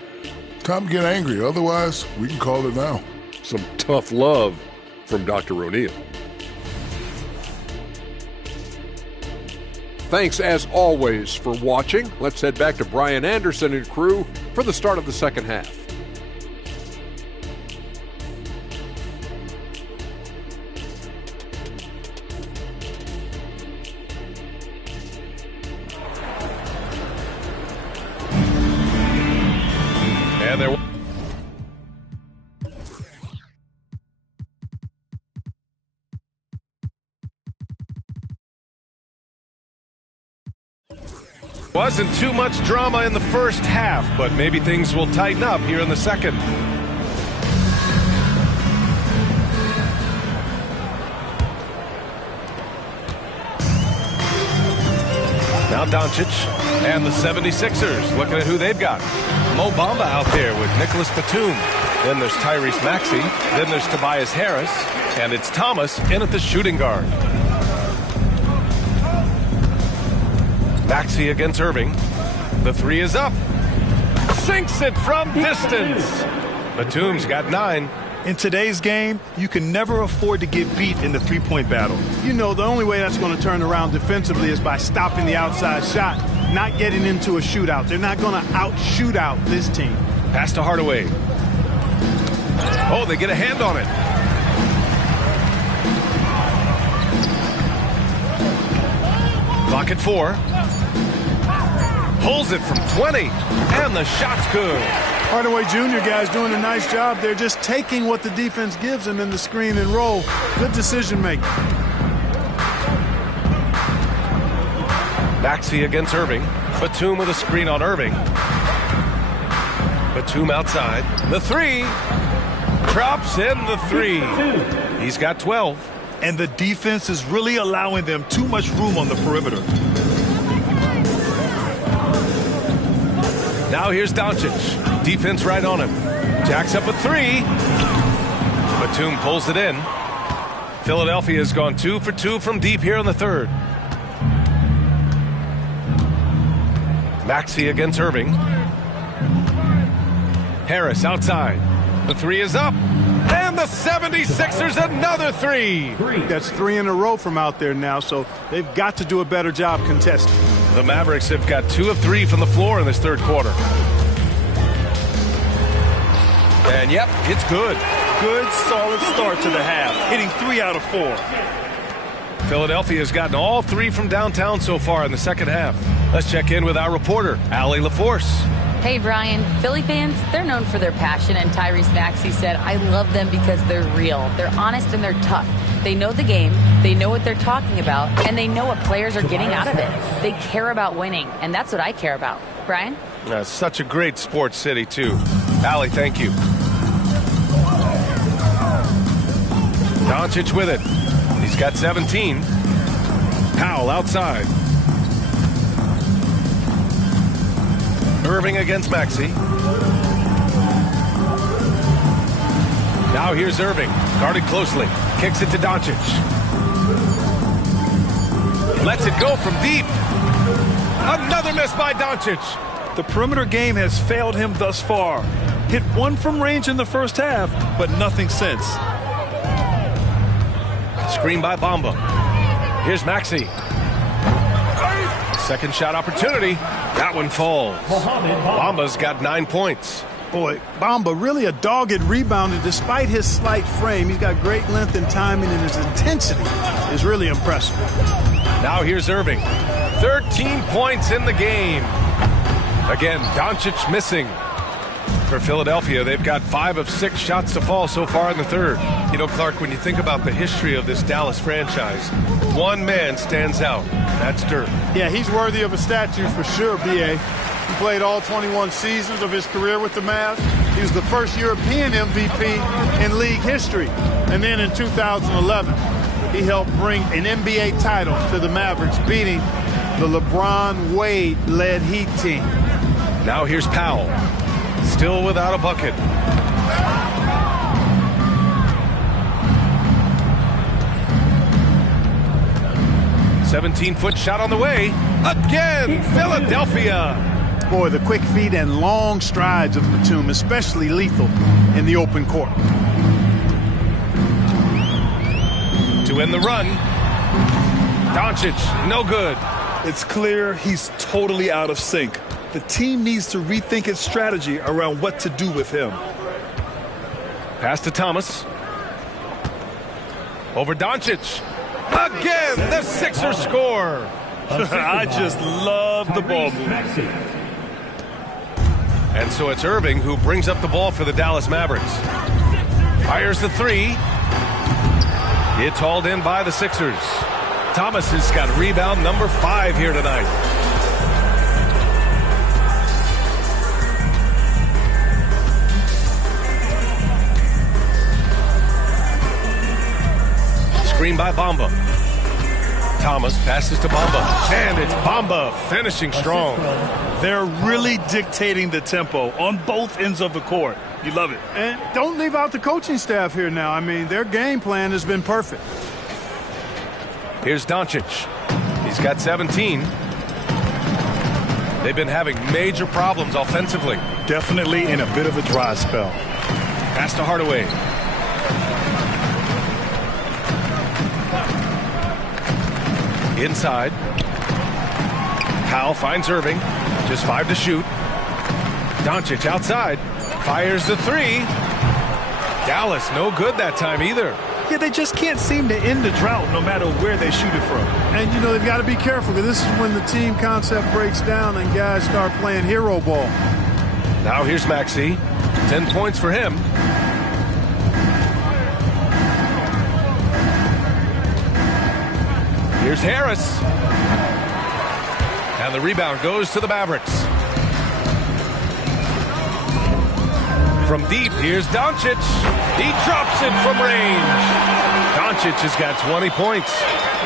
Time to get angry. Otherwise, we can call it now. Some tough love from Dr. O'Neill. Thanks, as always, for watching. Let's head back to Brian Anderson and crew for the start of the second half. And there Wasn't too much drama in the first half, but maybe things will tighten up here in the second. Now Doncic and the 76ers looking at who they've got. Mo Bamba out there with Nicholas Batum. Then there's Tyrese Maxey. Then there's Tobias Harris. And it's Thomas in at the shooting guard. Maxey against Irving. The three is up. Sinks it from distance. Batum's got 9. In today's game, you can never afford to get beat in the three-point battle. You know, the only way that's going to turn around defensively is by stopping the outside shot, not getting into a shootout. They're not going to out-shoot out this team. Pass to Hardaway. Oh, they get a hand on it. Clock at 4. Pulls it from 20. And the shot's good. Hardaway Jr. guys doing a nice job. They're just taking what the defense gives them in the screen and roll. Good decision making. Maxey against Irving. Batum with a screen on Irving. Batum outside. The 3. Drops in the 3. He's got 12. And the defense is really allowing them too much room on the perimeter. Now here's Doncic. Defense right on him. Jacks up a 3. Batum pulls it in. Philadelphia has gone 2 for 2 from deep here in the third. Maxey against Irving. Harris outside. The 3 is up. And the 76ers another 3. That's 3 in a row from out there now, so they've got to do a better job contesting. The Mavericks have got 2 of 3 from the floor in this third quarter. And yep, it's good. Good, solid start to the half, hitting 3 out of 4. Philadelphia has gotten all 3 from downtown so far in the second half. Let's check in with our reporter, Allie LaForce. Hey, Brian. Philly fans, they're known for their passion, and Tyrese Maxey said, I love them because they're real. They're honest and they're tough. They know the game, they know what they're talking about, and they know what players are getting out of it. They care about winning, and that's what I care about. Brian? Such a great sports city, too. Allie, thank you. Doncic with it. He's got 17. Powell outside. Irving against Maxey. Now here's Irving, guarded closely. Kicks it to Doncic. Lets it go from deep. Another miss by Doncic. The perimeter game has failed him thus far. Hit 1 from range in the first half, but nothing since. Screen by Bamba. Here's Maxey. Second shot opportunity. That one falls. Bamba's got 9 points. Boy, Bamba really a dogged rebounder despite his slight frame. He's got great length and timing, and his intensity is really impressive. Now here's Irving. 13 points in the game. Again, Doncic missing. For Philadelphia, they've got 5 of 6 shots to fall so far in the third. You know, Clark, when you think about the history of this Dallas franchise, one man stands out. That's Dirk. Yeah, he's worthy of a statue for sure, B.A. He played all 21 seasons of his career with the Mavs. He was the first European MVP in league history. And then in 2011, he helped bring an NBA title to the Mavericks, beating the LeBron Wade-led Heat team. Now here's Powell. Still without a bucket. "17-foot shot on the way. Again, Philadelphia. Boy, the quick feet and long strides of Batum, especially lethal in the open court. To end the run. Doncic, no good. It's clear he's totally out of sync. The team needs to rethink its strategy around what to do with him. Pass to Thomas. Over Doncic. Again, the Sixers score. I just love the ball movement. And so it's Irving who brings up the ball for the Dallas Mavericks. Fires the 3. It's hauled in by the Sixers. Thomas has got rebound number 5 here tonight. screen by Bamba. Thomas passes to Bamba. And it's Bamba finishing strong. They're really dictating the tempo on both ends of the court. You love it. And don't leave out the coaching staff here now. I mean, their game plan has been perfect. Here's Doncic. He's got 17. They've been having major problems offensively. Definitely in a bit of a dry spell. Pass to Hardaway. Inside. Powell finds Irving. Just 5 to shoot. Doncic outside. Fires the 3. Dallas no good that time either. Yeah, they just can't seem to end the drought no matter where they shoot it from. And, you know, they've got to be careful because this is when the team concept breaks down and guys start playing hero ball. Now here's Maxey. 10 points for him. Here's Harris. And the rebound goes to the Mavericks. From deep, here's Doncic. He drops it from range. Doncic has got 20 points.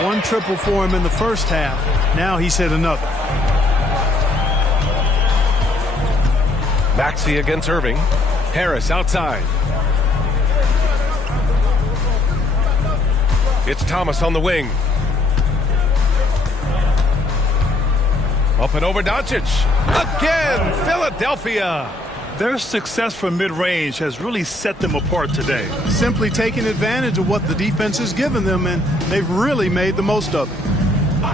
1 triple for him in the first half. Now he's hit another. Maxey against Irving. Harris outside. It's Thomas on the wing. Up and over Doncic. Again, Philadelphia. Their success from mid-range has really set them apart today. Simply taking advantage of what the defense has given them, and they've really made the most of it.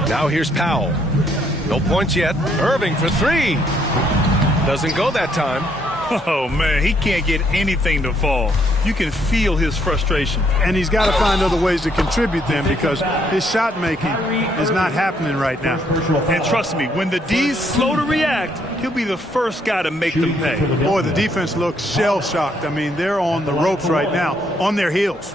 Now here's Powell. No points yet. Irving for 3. Doesn't go that time. Oh, man, he can't get anything to fall. You can feel his frustration. And he's got to find other ways to contribute them because his shot making is not happening right now. And trust me, when the D's slow to react, he'll be the first guy to make them pay. Boy, the defense looks shell-shocked. I mean, they're on the ropes right now, on their heels.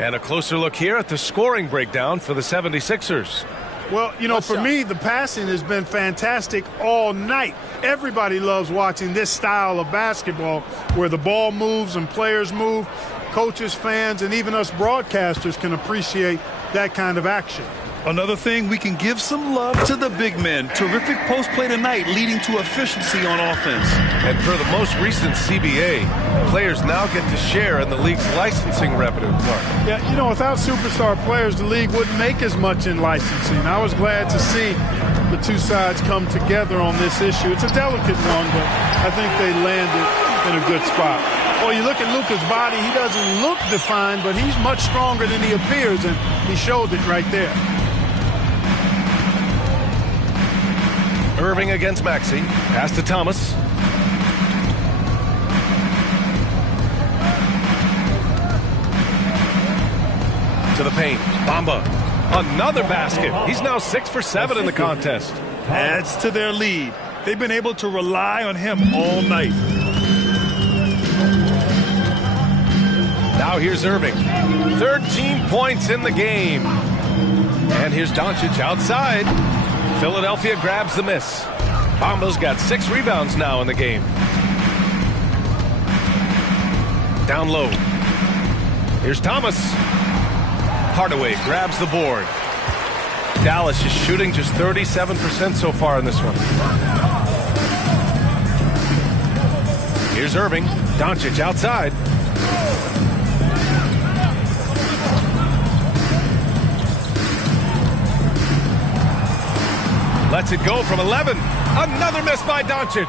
And a closer look here at the scoring breakdown for the 76ers. Well, you know, for me, the passing has been fantastic all night. Everybody loves watching this style of basketball where the ball moves and players move. Coaches, fans, and even us broadcasters can appreciate that kind of action. Another thing, we can give some love to the big men. Terrific post play tonight, leading to efficiency on offense. And for the most recent CBA, players now get to share in the league's licensing revenue. Yeah, you know, without superstar players, the league wouldn't make as much in licensing. I was glad to see the two sides come together on this issue. It's a delicate one, but I think they landed in a good spot. Well, you look at Luka's body, he doesn't look defined, but he's much stronger than he appears, and he showed it right there. Irving against Maxey. Pass to Thomas. To the paint. Bamba. Another basket. He's now 6 for 7 in the contest. Adds to their lead. They've been able to rely on him all night. Now here's Irving. 13 points in the game. And here's Doncic outside. Philadelphia grabs the miss. Bamba's got 6 rebounds now in the game. Down low. Here's Thomas. Hardaway grabs the board. Dallas is shooting just 37% so far in this one. Here's Irving. Doncic outside. Lets it go from 11. Another miss by Doncic.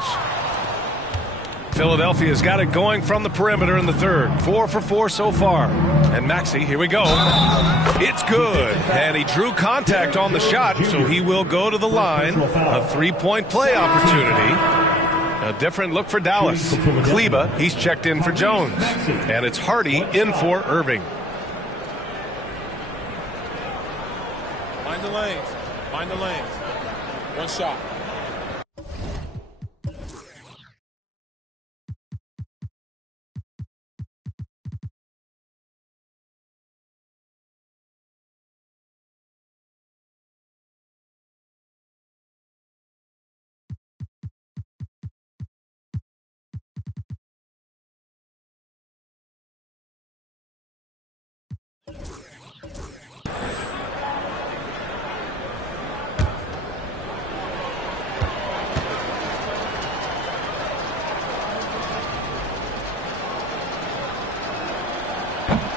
Philadelphia's got it going from the perimeter in the third. 4 for 4 so far. And Maxey, here we go. It's good. And he drew contact on the shot, so he will go to the line. A 3-point play opportunity. A different look for Dallas. Kleba, he's checked in for Jones. And it's Hardy in for Irving. Find the lanes. Find the lanes. One shot.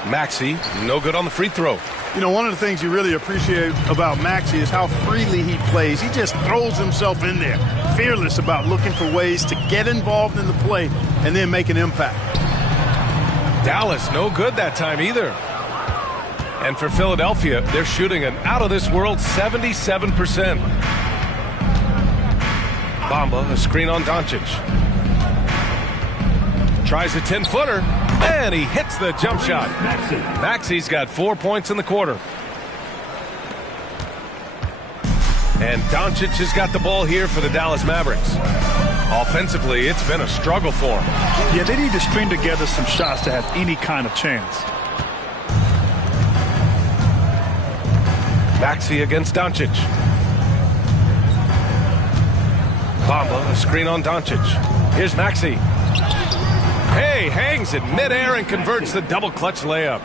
Maxey, no good on the free throw. You know, one of the things you really appreciate about Maxey is how freely he plays. He just throws himself in there, fearless about looking for ways to get involved in the play and then make an impact. Dallas, no good that time either. And for Philadelphia, they're shooting an out-of-this-world 77%. Bamba, a screen on Doncic. Tries a 10-footer, and he hits the jump shot. Maxey's got 4 points in the quarter. And Doncic has got the ball here for the Dallas Mavericks. Offensively, it's been a struggle for him. Yeah, they need to string together some shots to have any kind of chance. Maxey against Doncic. Bamba, a screen on Doncic. Here's Maxey. Hey, hangs it midair and converts the double clutch layup.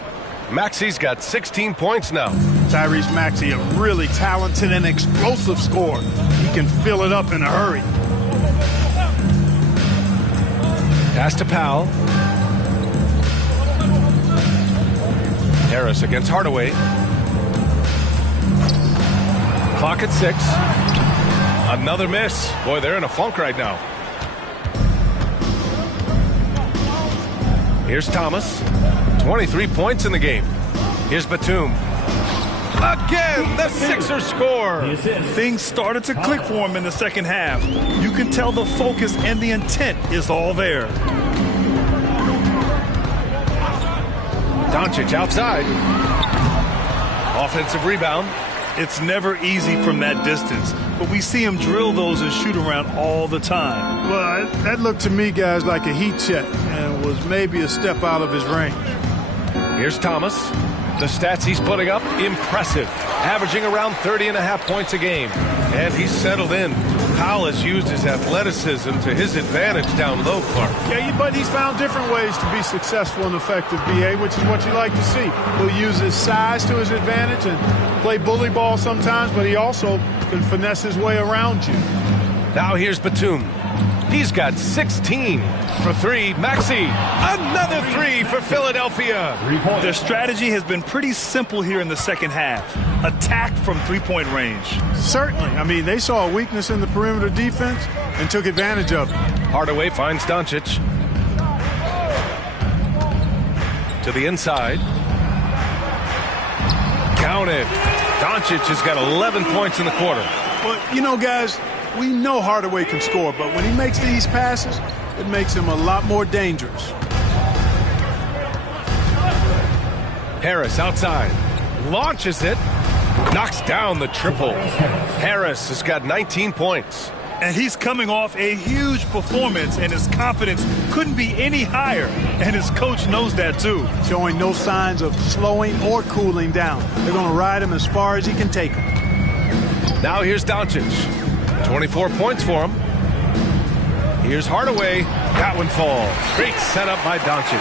Maxey's got 16 points now. Tyrese Maxey, a really talented and explosive scorer. He can fill it up in a hurry. Pass to Powell. Harris against Hardaway. Clock at 6. Another miss. Boy, they're in a funk right now. Here's Thomas. 23 points in the game. Here's Batum. Again, the Sixers score. Things started to click for him in the second half. You can tell the focus and the intent is all there. Doncic outside. Offensive rebound. It's never easy from that distance, but we see him drill those and shoot around all the time. Well, that looked to me, guys, like a heat check and was maybe a step out of his range. Here's Thomas. The stats he's putting up, impressive. Averaging around 30.5 points a game. And he's settled in. Powell has used his athleticism to his advantage down low, Clark. Yeah, but he's found different ways to be successful and effective, B.A., which is what you like to see. He'll use his size to his advantage and play bully ball sometimes, but he also can finesse his way around you. Now here's Batum. He's got 16 for 3. Maxey, another 3 for Philadelphia. Their strategy has been pretty simple here in the second half. Attack from three-point range. Certainly. I mean, they saw a weakness in the perimeter defense and took advantage of it. Hardaway finds Doncic. To the inside. Count it. Doncic has got 11 points in the quarter. Well, you know, guys, we know Hardaway can score, but when he makes these passes, it makes him a lot more dangerous. Harris outside. Launches it. Knocks down the triple. Harris has got 19 points. And he's coming off a huge performance, and his confidence couldn't be any higher. And his coach knows that, too. Showing no signs of slowing or cooling down. They're going to ride him as far as he can take him. Now here's Doncic. 24 points for him. Here's Hardaway. That one falls. Great setup by Doncic.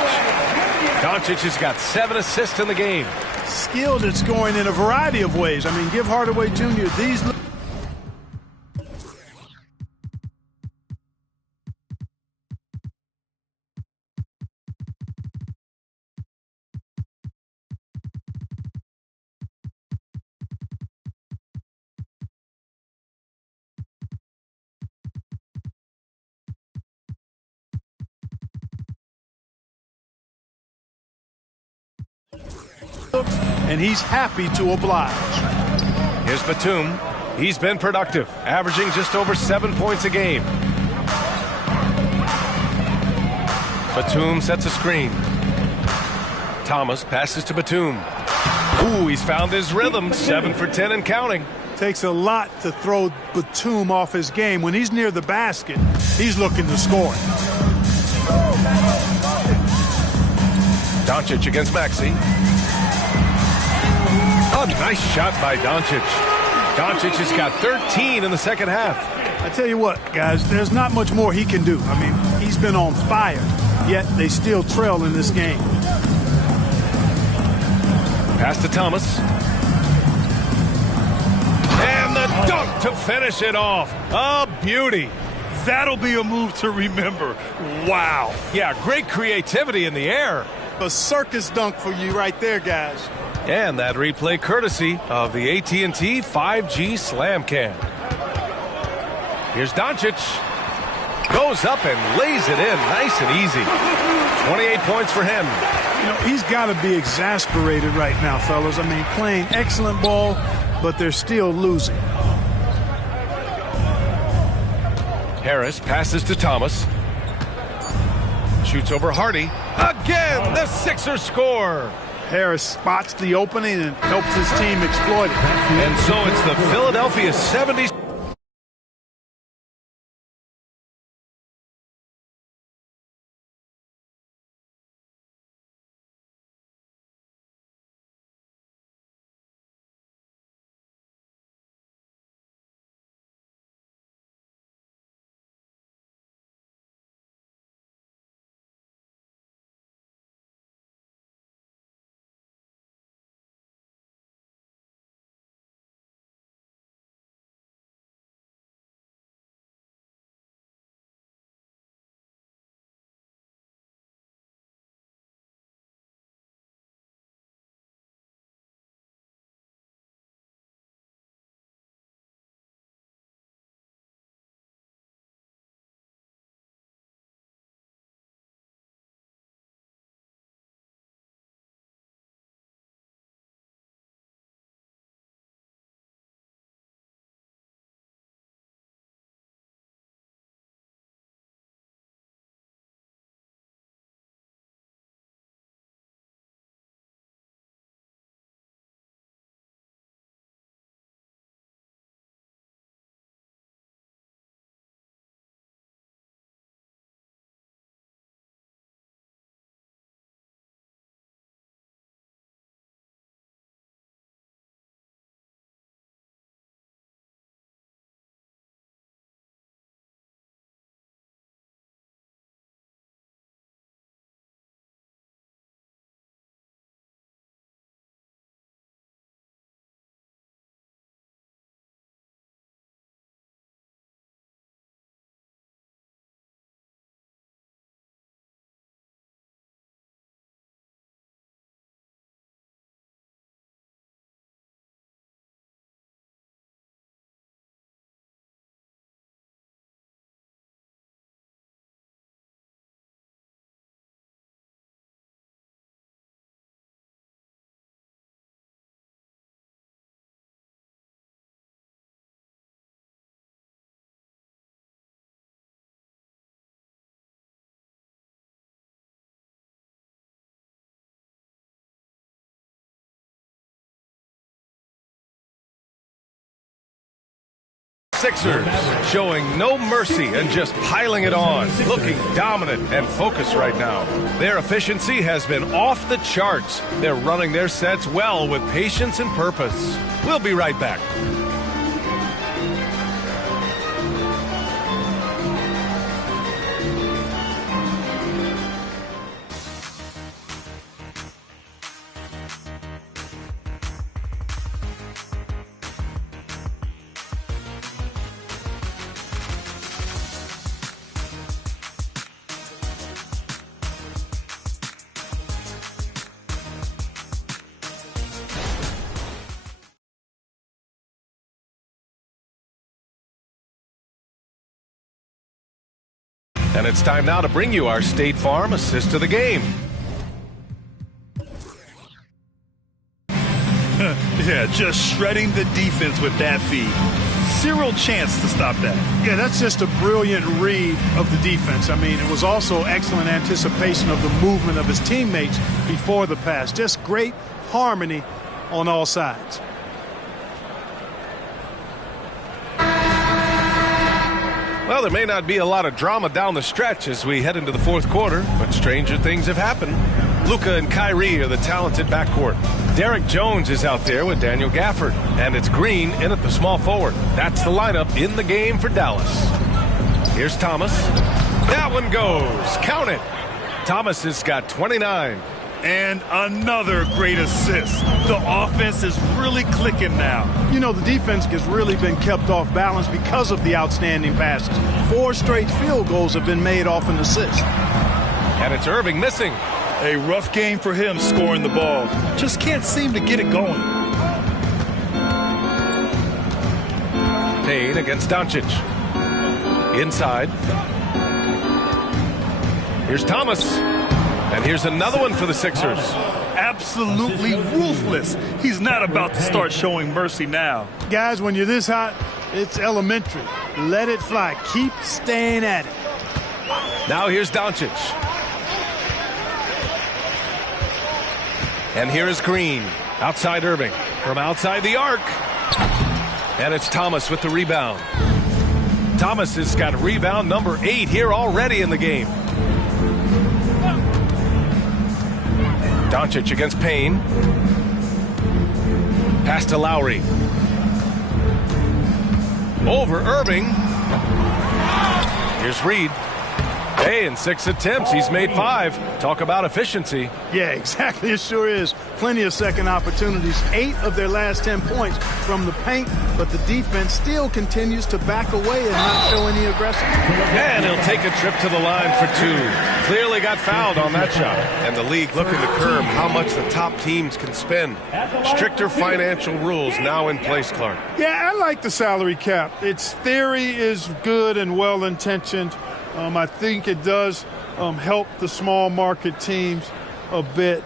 Doncic has got 7 assists in the game. Skilled at scoring in a variety of ways. I mean, give Hardaway Jr. these... and he's happy to oblige. Here's Batum. He's been productive, averaging just over 7 points a game. Batum sets a screen. Thomas passes to Batum. Ooh, he's found his rhythm. 7 for 10 and counting. Takes a lot to throw Batum off his game. When he's near the basket, he's looking to score. Doncic against Maxey. A nice shot by Doncic. Doncic has got 13 in the second half. I tell you what, guys, there's not much more he can do. I mean, he's been on fire, yet they still trail in this game. Pass to Thomas. And the dunk to finish it off. A beauty. That'll be a move to remember. Wow. Yeah, great creativity in the air. a circus dunk for you right there, guys. And that replay courtesy of the AT&T 5G Slam Cam. Here's Doncic. Goes up and lays it in nice and easy. 28 points for him. You know, he's got to be exasperated right now, fellas. I mean, playing excellent ball, but they're still losing. Harris passes to Thomas. Shoots over Hardy. Again, the Sixers score. Harris spots the opening and helps his team exploit it. And so it's the Philadelphia 70s. Sixers showing no mercy and just piling it on, looking dominant and focused right now. Their efficiency has been off the charts. They're running their sets well with patience and purpose. We'll be right back. And it's time now to bring you our State Farm assist to the game. Yeah, just shredding the defense with that feed. Zero chance to stop that. Yeah, that's just a brilliant read of the defense. I mean, it was also excellent anticipation of the movement of his teammates before the pass. Just great harmony on all sides. Well, there may not be a lot of drama down the stretch as we head into the fourth quarter, but stranger things have happened. Luka and Kyrie are the talented backcourt. Derek Jones is out there with Daniel Gafford, and it's Green in at the small forward. That's the lineup in the game for Dallas. Here's Thomas. That one goes. Count it. Thomas has got 29. And another great assist. The offense is really clicking now. You know, the defense has really been kept off balance because of the outstanding passes. 4 straight field goals have been made off an assist. And it's Irving missing. A rough game for him scoring the ball. Just can't seem to get it going. Payne against Doncic. Inside. Here's Thomas. And here's another one for the Sixers. Absolutely ruthless. He's not about to start showing mercy now. Guys, when you're this hot, it's elementary. Let it fly. Keep staying at it. Now here's Doncic. And here is Green. Outside Irving. From outside the arc. And it's Thomas with the rebound. Thomas has got rebound number 8 here already in the game. Doncic against Payne. Pass to Lowry. Over Irving. Here's Reed. Hey, in 6 attempts, he's made 5. Talk about efficiency. Yeah, exactly. It sure is. Plenty of second opportunities. 8 of their last 10 points from the paint, but the defense still continues to back away and not show any aggression. And he'll take a trip to the line for 2. Clearly got fouled on that shot. And the league looking to curb how much the top teams can spend. Stricter financial rules now in place, Clark. Yeah, I like the salary cap. Its theory is good and well-intentioned. I think it does help the small market teams a bit.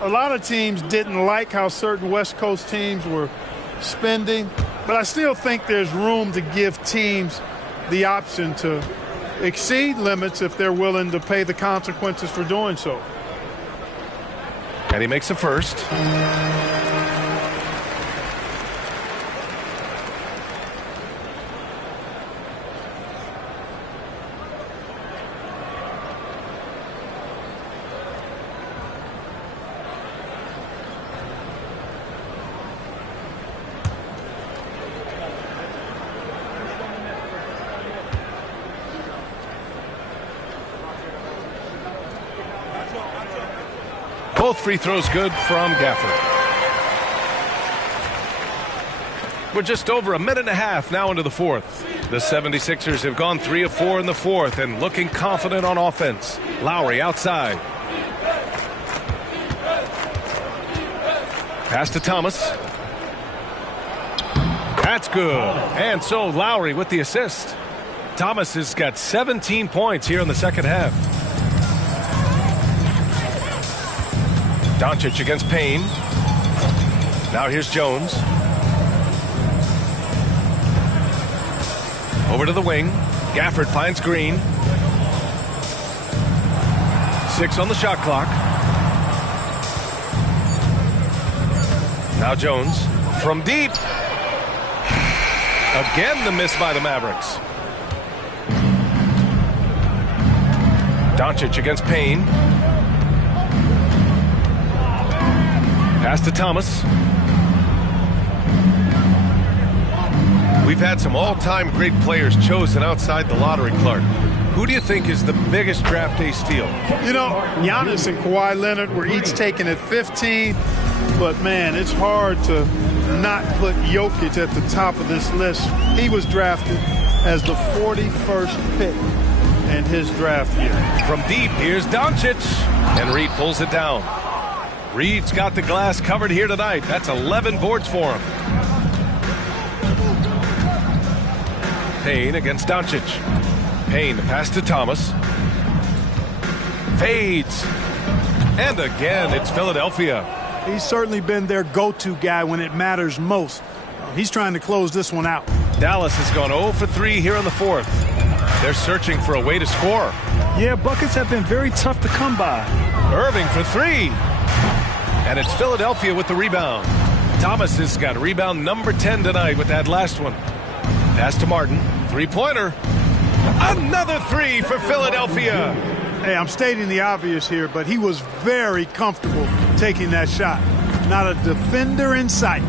A lot of teams didn't like how certain West Coast teams were spending, but I still think there's room to give teams the option to exceed limits if they're willing to pay the consequences for doing so. And he makes a first. Both free throws good from Gafford. We're just over a minute and a half now into the fourth. The 76ers have gone 3 of 4 in the fourth and looking confident on offense. Lowry outside. Pass to Thomas. That's good. And so Lowry with the assist. Thomas has got 17 points here in the second half. Doncic against Payne. Now here's Jones. Over to the wing. Gafford finds Green. 6 on the shot clock. Now Jones from deep. Again the miss by the Mavericks. Doncic against Payne. Pass to Thomas. We've had some all-time great players chosen outside the lottery, Clark. Who do you think is the biggest draft day steal? You know, Giannis and Kawhi Leonard were each taken at 15, but man, it's hard to not put Jokic at the top of this list. He was drafted as the 41st pick in his draft year. From deep, here's Doncic, and Reed pulls it down. Reed's got the glass covered here tonight. That's 11 boards for him. Payne against Doncic. Payne, pass to Thomas. Fades. And again, it's Philadelphia. He's certainly been their go-to guy when it matters most. He's trying to close this one out. Dallas has gone 0 for 3 here in the fourth. They're searching for a way to score. Yeah, buckets have been very tough to come by. Irving for 3. And it's Philadelphia with the rebound. Thomas has got rebound number 10 tonight with that last one. Pass to Martin. 3-pointer. Another 3 for Philadelphia. Hey, I'm stating the obvious here, but he was very comfortable taking that shot. Not a defender in sight.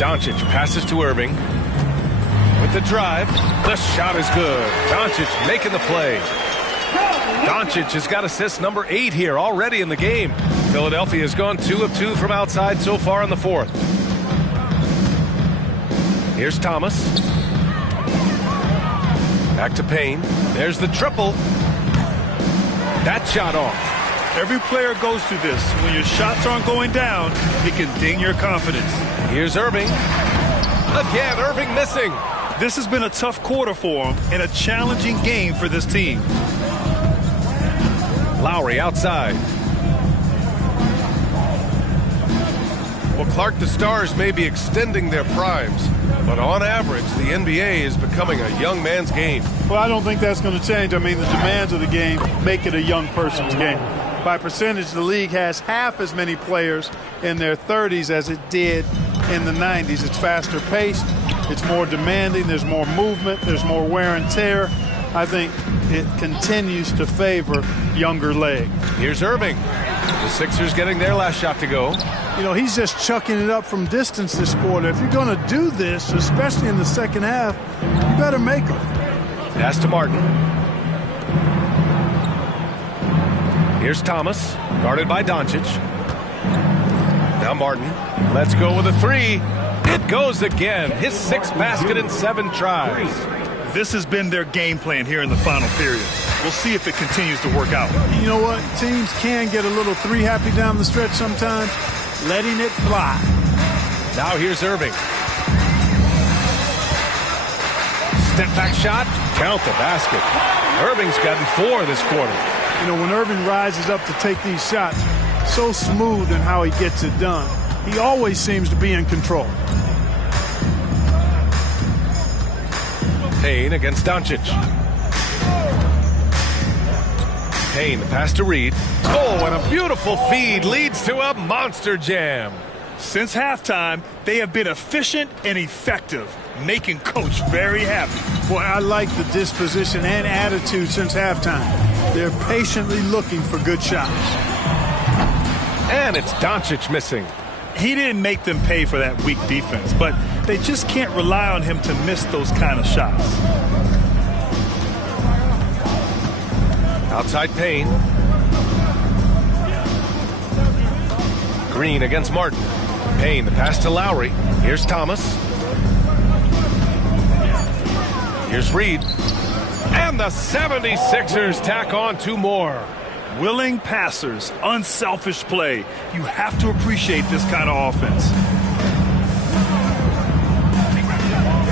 Doncic passes to Irving. With the drive. The shot is good. Doncic making the play. Doncic has got assist number 8 here already in the game. Philadelphia has gone 2 of 2 from outside so far in the fourth. Here's Thomas. Back to Payne. There's the triple. That shot off. Every player goes through this. When your shots aren't going down, it can ding your confidence. Here's Irving. Again, Irving missing. This has been a tough quarter for him and a challenging game for this team. Lowry outside. Well, Clark, the Stars may be extending their primes, but on average, the NBA is becoming a young man's game. Well, I don't think that's going to change. I mean, the demands of the game make it a young person's game. By percentage, the league has half as many players in their 30s as it did in the 90s. It's faster paced. It's more demanding. There's more movement. There's more wear and tear. I think it continues to favor younger legs. Here's Irving. The Sixers getting their last shot to go. You know, he's just chucking it up from distance this quarter. If you're going to do this, especially in the second half, you better make them. Pass to Martin. Here's Thomas, guarded by Doncic. Now Martin. Let's go with a three. It goes again. His 6th basket in 7 tries. This has been their game plan here in the final period. We'll see if it continues to work out. You know what? Teams can get a little three happy down the stretch sometimes. Letting it fly. Now here's Irving. Step back shot. Count the basket. Irving's gotten 4 this quarter. You know, when Irving rises up to take these shots, so smooth in how he gets it done. He always seems to be in control. Payne against Doncic. Payne, the pass to Reed. Oh, and a beautiful feed leads to a monster jam. Since halftime, they have been efficient and effective, making Coach very happy. Boy, I like the disposition and attitude since halftime. They're patiently looking for good shots. And it's Doncic missing. He didn't make them pay for that weak defense, but they just can't rely on him to miss those kind of shots. Outside Payne. Green against Martin. Payne, the pass to Lowry. Here's Thomas. Here's Reed. And the 76ers tack on 2 more. Willing passers, unselfish play. You have to appreciate this kind of offense.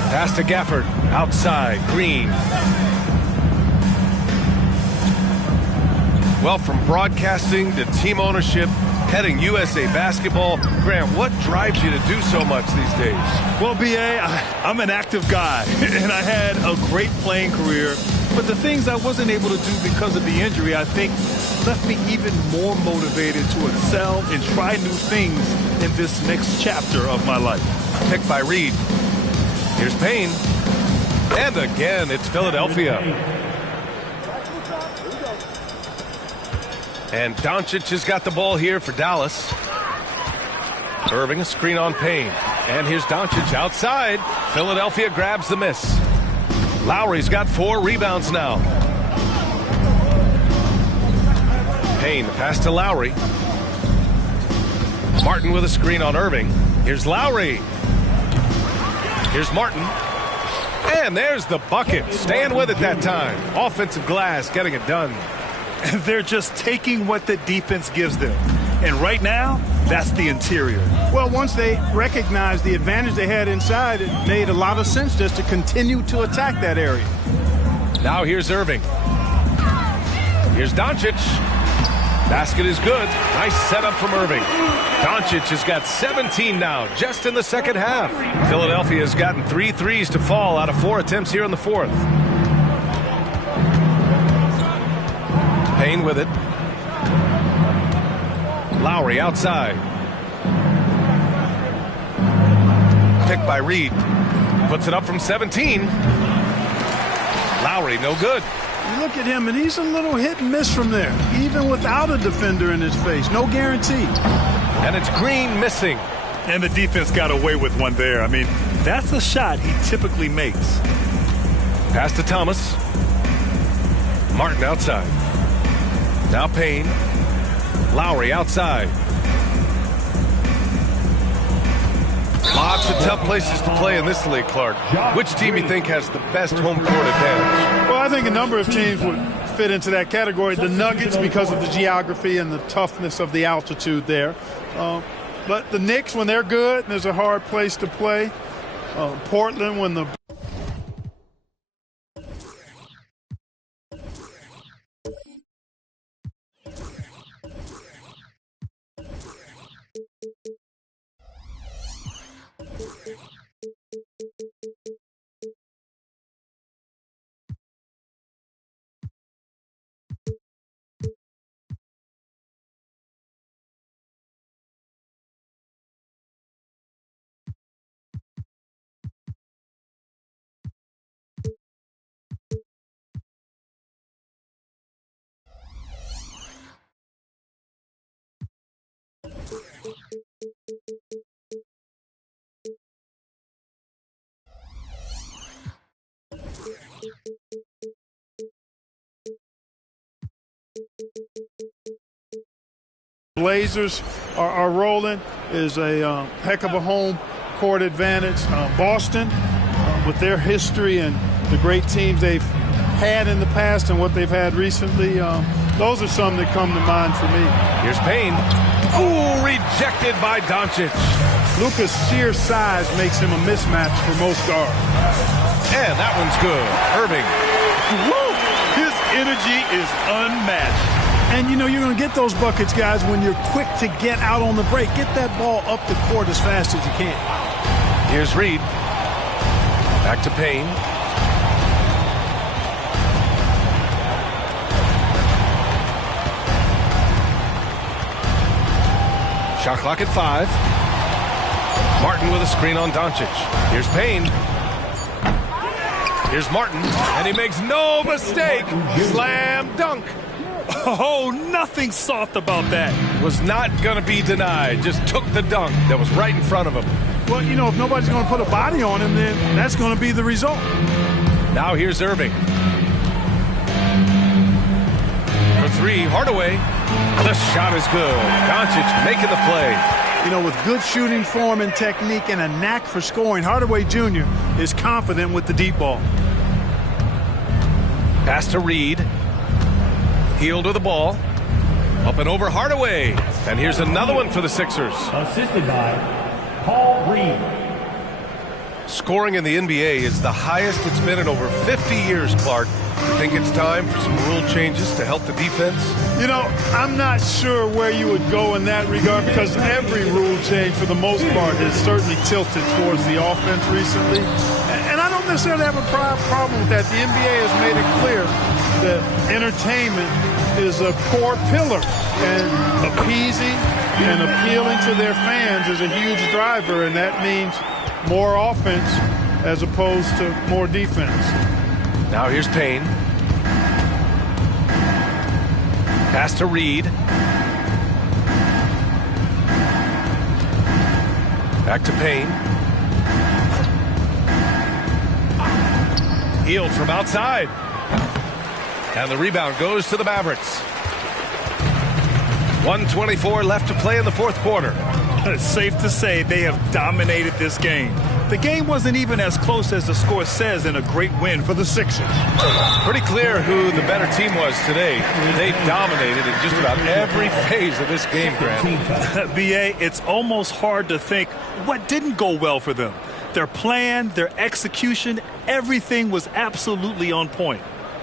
Pass to Gafford. Outside. Green. Well, from broadcasting to team ownership, heading USA Basketball, Grant, what drives you to do so much these days? Well, B.A., I'm an active guy, and I had a great playing career. But the things I wasn't able to do because of the injury, I think, left me even more motivated to excel and try new things in this next chapter of my life. Picked by Reed. Here's Payne. And again, it's Philadelphia. And Doncic has got the ball here for Dallas. Irving, a screen on Payne. And here's Doncic outside. Philadelphia grabs the miss. Lowry's got 4 rebounds now. Payne, the pass to Lowry. Martin with a screen on Irving. Here's Lowry. Here's Martin. And there's the bucket. Staying with it that time. Offensive glass, getting it done. They're just taking what the defense gives them. And right now, that's the interior. Well, once they recognized the advantage they had inside, it made a lot of sense just to continue to attack that area. Now here's Irving. Here's Doncic. Basket is good. Nice setup from Irving. Doncic has got 17 now, just in the second half. Philadelphia has gotten 3 threes to fall out of 4 attempts here in the 4th. Payne with it. Lowry outside. Picked by Reed. Puts it up from 17. Lowry, no good. You look at him, and he's a little hit and miss from there, even without a defender in his face. No guarantee. And it's Green missing. And the defense got away with one there. I mean, that's a shot he typically makes. Pass to Thomas. Martin outside. Now Payne. Lowry outside. Lots of tough places to play in this league, Clark. Which team you think has the best home court advantage? Well, I think a number of teams would fit into that category. The Nuggets, because of the geography and the toughness of the altitude there. But the Knicks, when they're good, and there's a hard place to play. Portland, when the Blazers are rolling, is a heck of a home court advantage. Boston, with their history and the great teams they've had in the past and what they've had recently, those are some that come to mind for me. Here's Payne. Ooh, rejected by Doncic. Luka's sheer size makes him a mismatch for most guards. And that one's good. Irving. Woo! His energy is unmatched. And, you know, you're going to get those buckets, guys, when you're quick to get out on the break. Get that ball up the court as fast as you can. Here's Reed. Back to Payne. Shot clock at 5. Martin with a screen on Doncic. Here's Payne. Here's Martin, and he makes no mistake. Slam dunk. Oh, nothing soft about that. Was not going to be denied. Just took the dunk that was right in front of him. Well, you know, if nobody's going to put a body on him, then that's going to be the result. Now here's Irving. For 3, Hardaway. The shot is good. Doncic making the play. You know, with good shooting form and technique and a knack for scoring, Hardaway Jr. is confident with the deep ball. Pass to Reed. Healed with the ball. Up and over Hardaway. And here's another one for the Sixers. Assisted by Paul Reed. Scoring in the NBA is the highest it's been in over 50 years, Clark. You think it's time for some rule changes to help the defense? You know, I'm not sure where you would go in that regard because every rule change, for the most part, has certainly tilted towards the offense recently. And I don't necessarily have a problem with that. The NBA has made it clear that entertainment is a core pillar, and appeasing and appealing to their fans is a huge driver, and that means more offense as opposed to more defense. Now here's Payne. Pass to Reed. Back to Payne. Healed from outside. And the rebound goes to the Mavericks. 1:24 left to play in the fourth quarter. It's safe to say they have dominated this game. The game wasn't even as close as the score says in a great win for the Sixers. Pretty clear who the better team was today. They dominated in just about every phase of this game, Grant. B.A., it's almost hard to think what didn't go well for them. Their plan, their execution, everything was absolutely on point.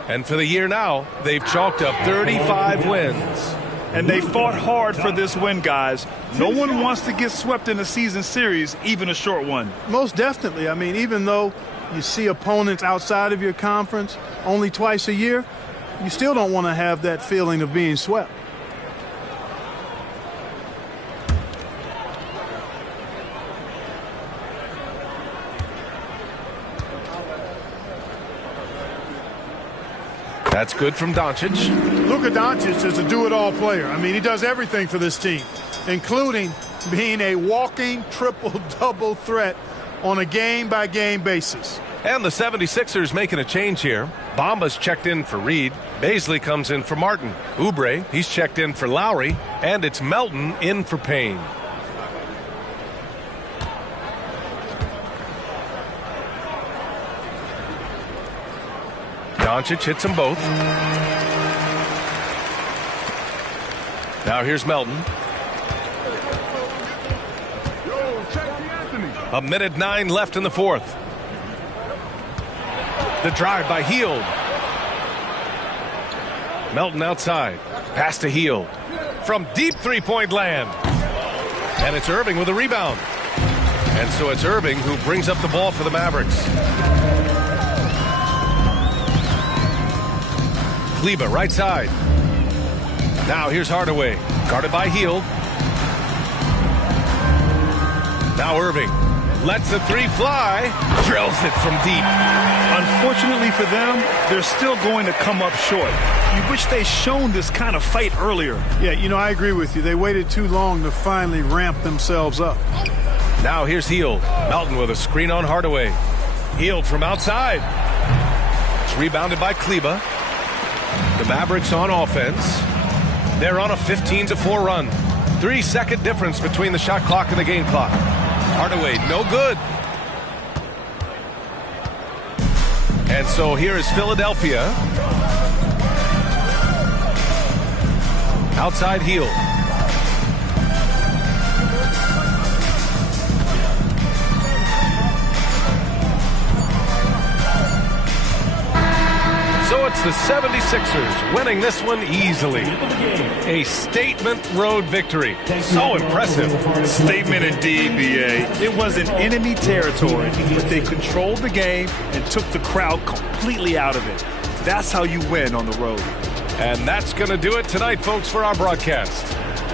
And for the year now, they've chalked up 35 wins. And they fought hard for this win, guys. No one wants to get swept in a season series, even a short one. Most definitely. I mean, even though you see opponents outside of your conference only twice a year, you still don't want to have that feeling of being swept. That's good from Doncic. Luka Doncic is a do-it-all player. I mean, he does everything for this team, including being a walking triple-double threat on a game-by-game basis. And the 76ers making a change here. Bamba's checked in for Reed. Baisley comes in for Martin. Oubre, he's checked in for Lowry. And it's Melton in for Payne. Doncic hits them both. Now here's Melton. A minute 9 left in the fourth. The drive by Hield. Melton outside. Pass to Hield. From deep three-point land. And it's Irving with a rebound. And so it's Irving who brings up the ball for the Mavericks. Kleber right side. Now here's Hardaway. Guarded by Hield. Now Irving. Lets the three fly. Drills it from deep. Unfortunately for them, they're still going to come up short. You wish they'd shown this kind of fight earlier. Yeah, you know, I agree with you. They waited too long to finally ramp themselves up. Now here's Hield. Melton with a screen on Hardaway. Hield from outside. It's rebounded by Kleber. The Mavericks on offense. They're on a 15-4 run. 3-second difference between the shot clock and the game clock. Hardaway, no good. And so here is Philadelphia. Outside Hield. So it's the 76ers winning this one easily. A statement road victory. So impressive. Statement indeed, B.A. It wasn't enemy territory, but they controlled the game and took the crowd completely out of it. That's how you win on the road. And that's going to do it tonight, folks, for our broadcast.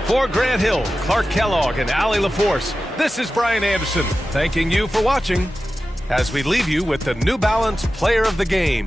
For Grant Hill, Clark Kellogg, and Allie LaForce, this is Brian Anderson thanking you for watching as we leave you with the New Balance Player of the Game.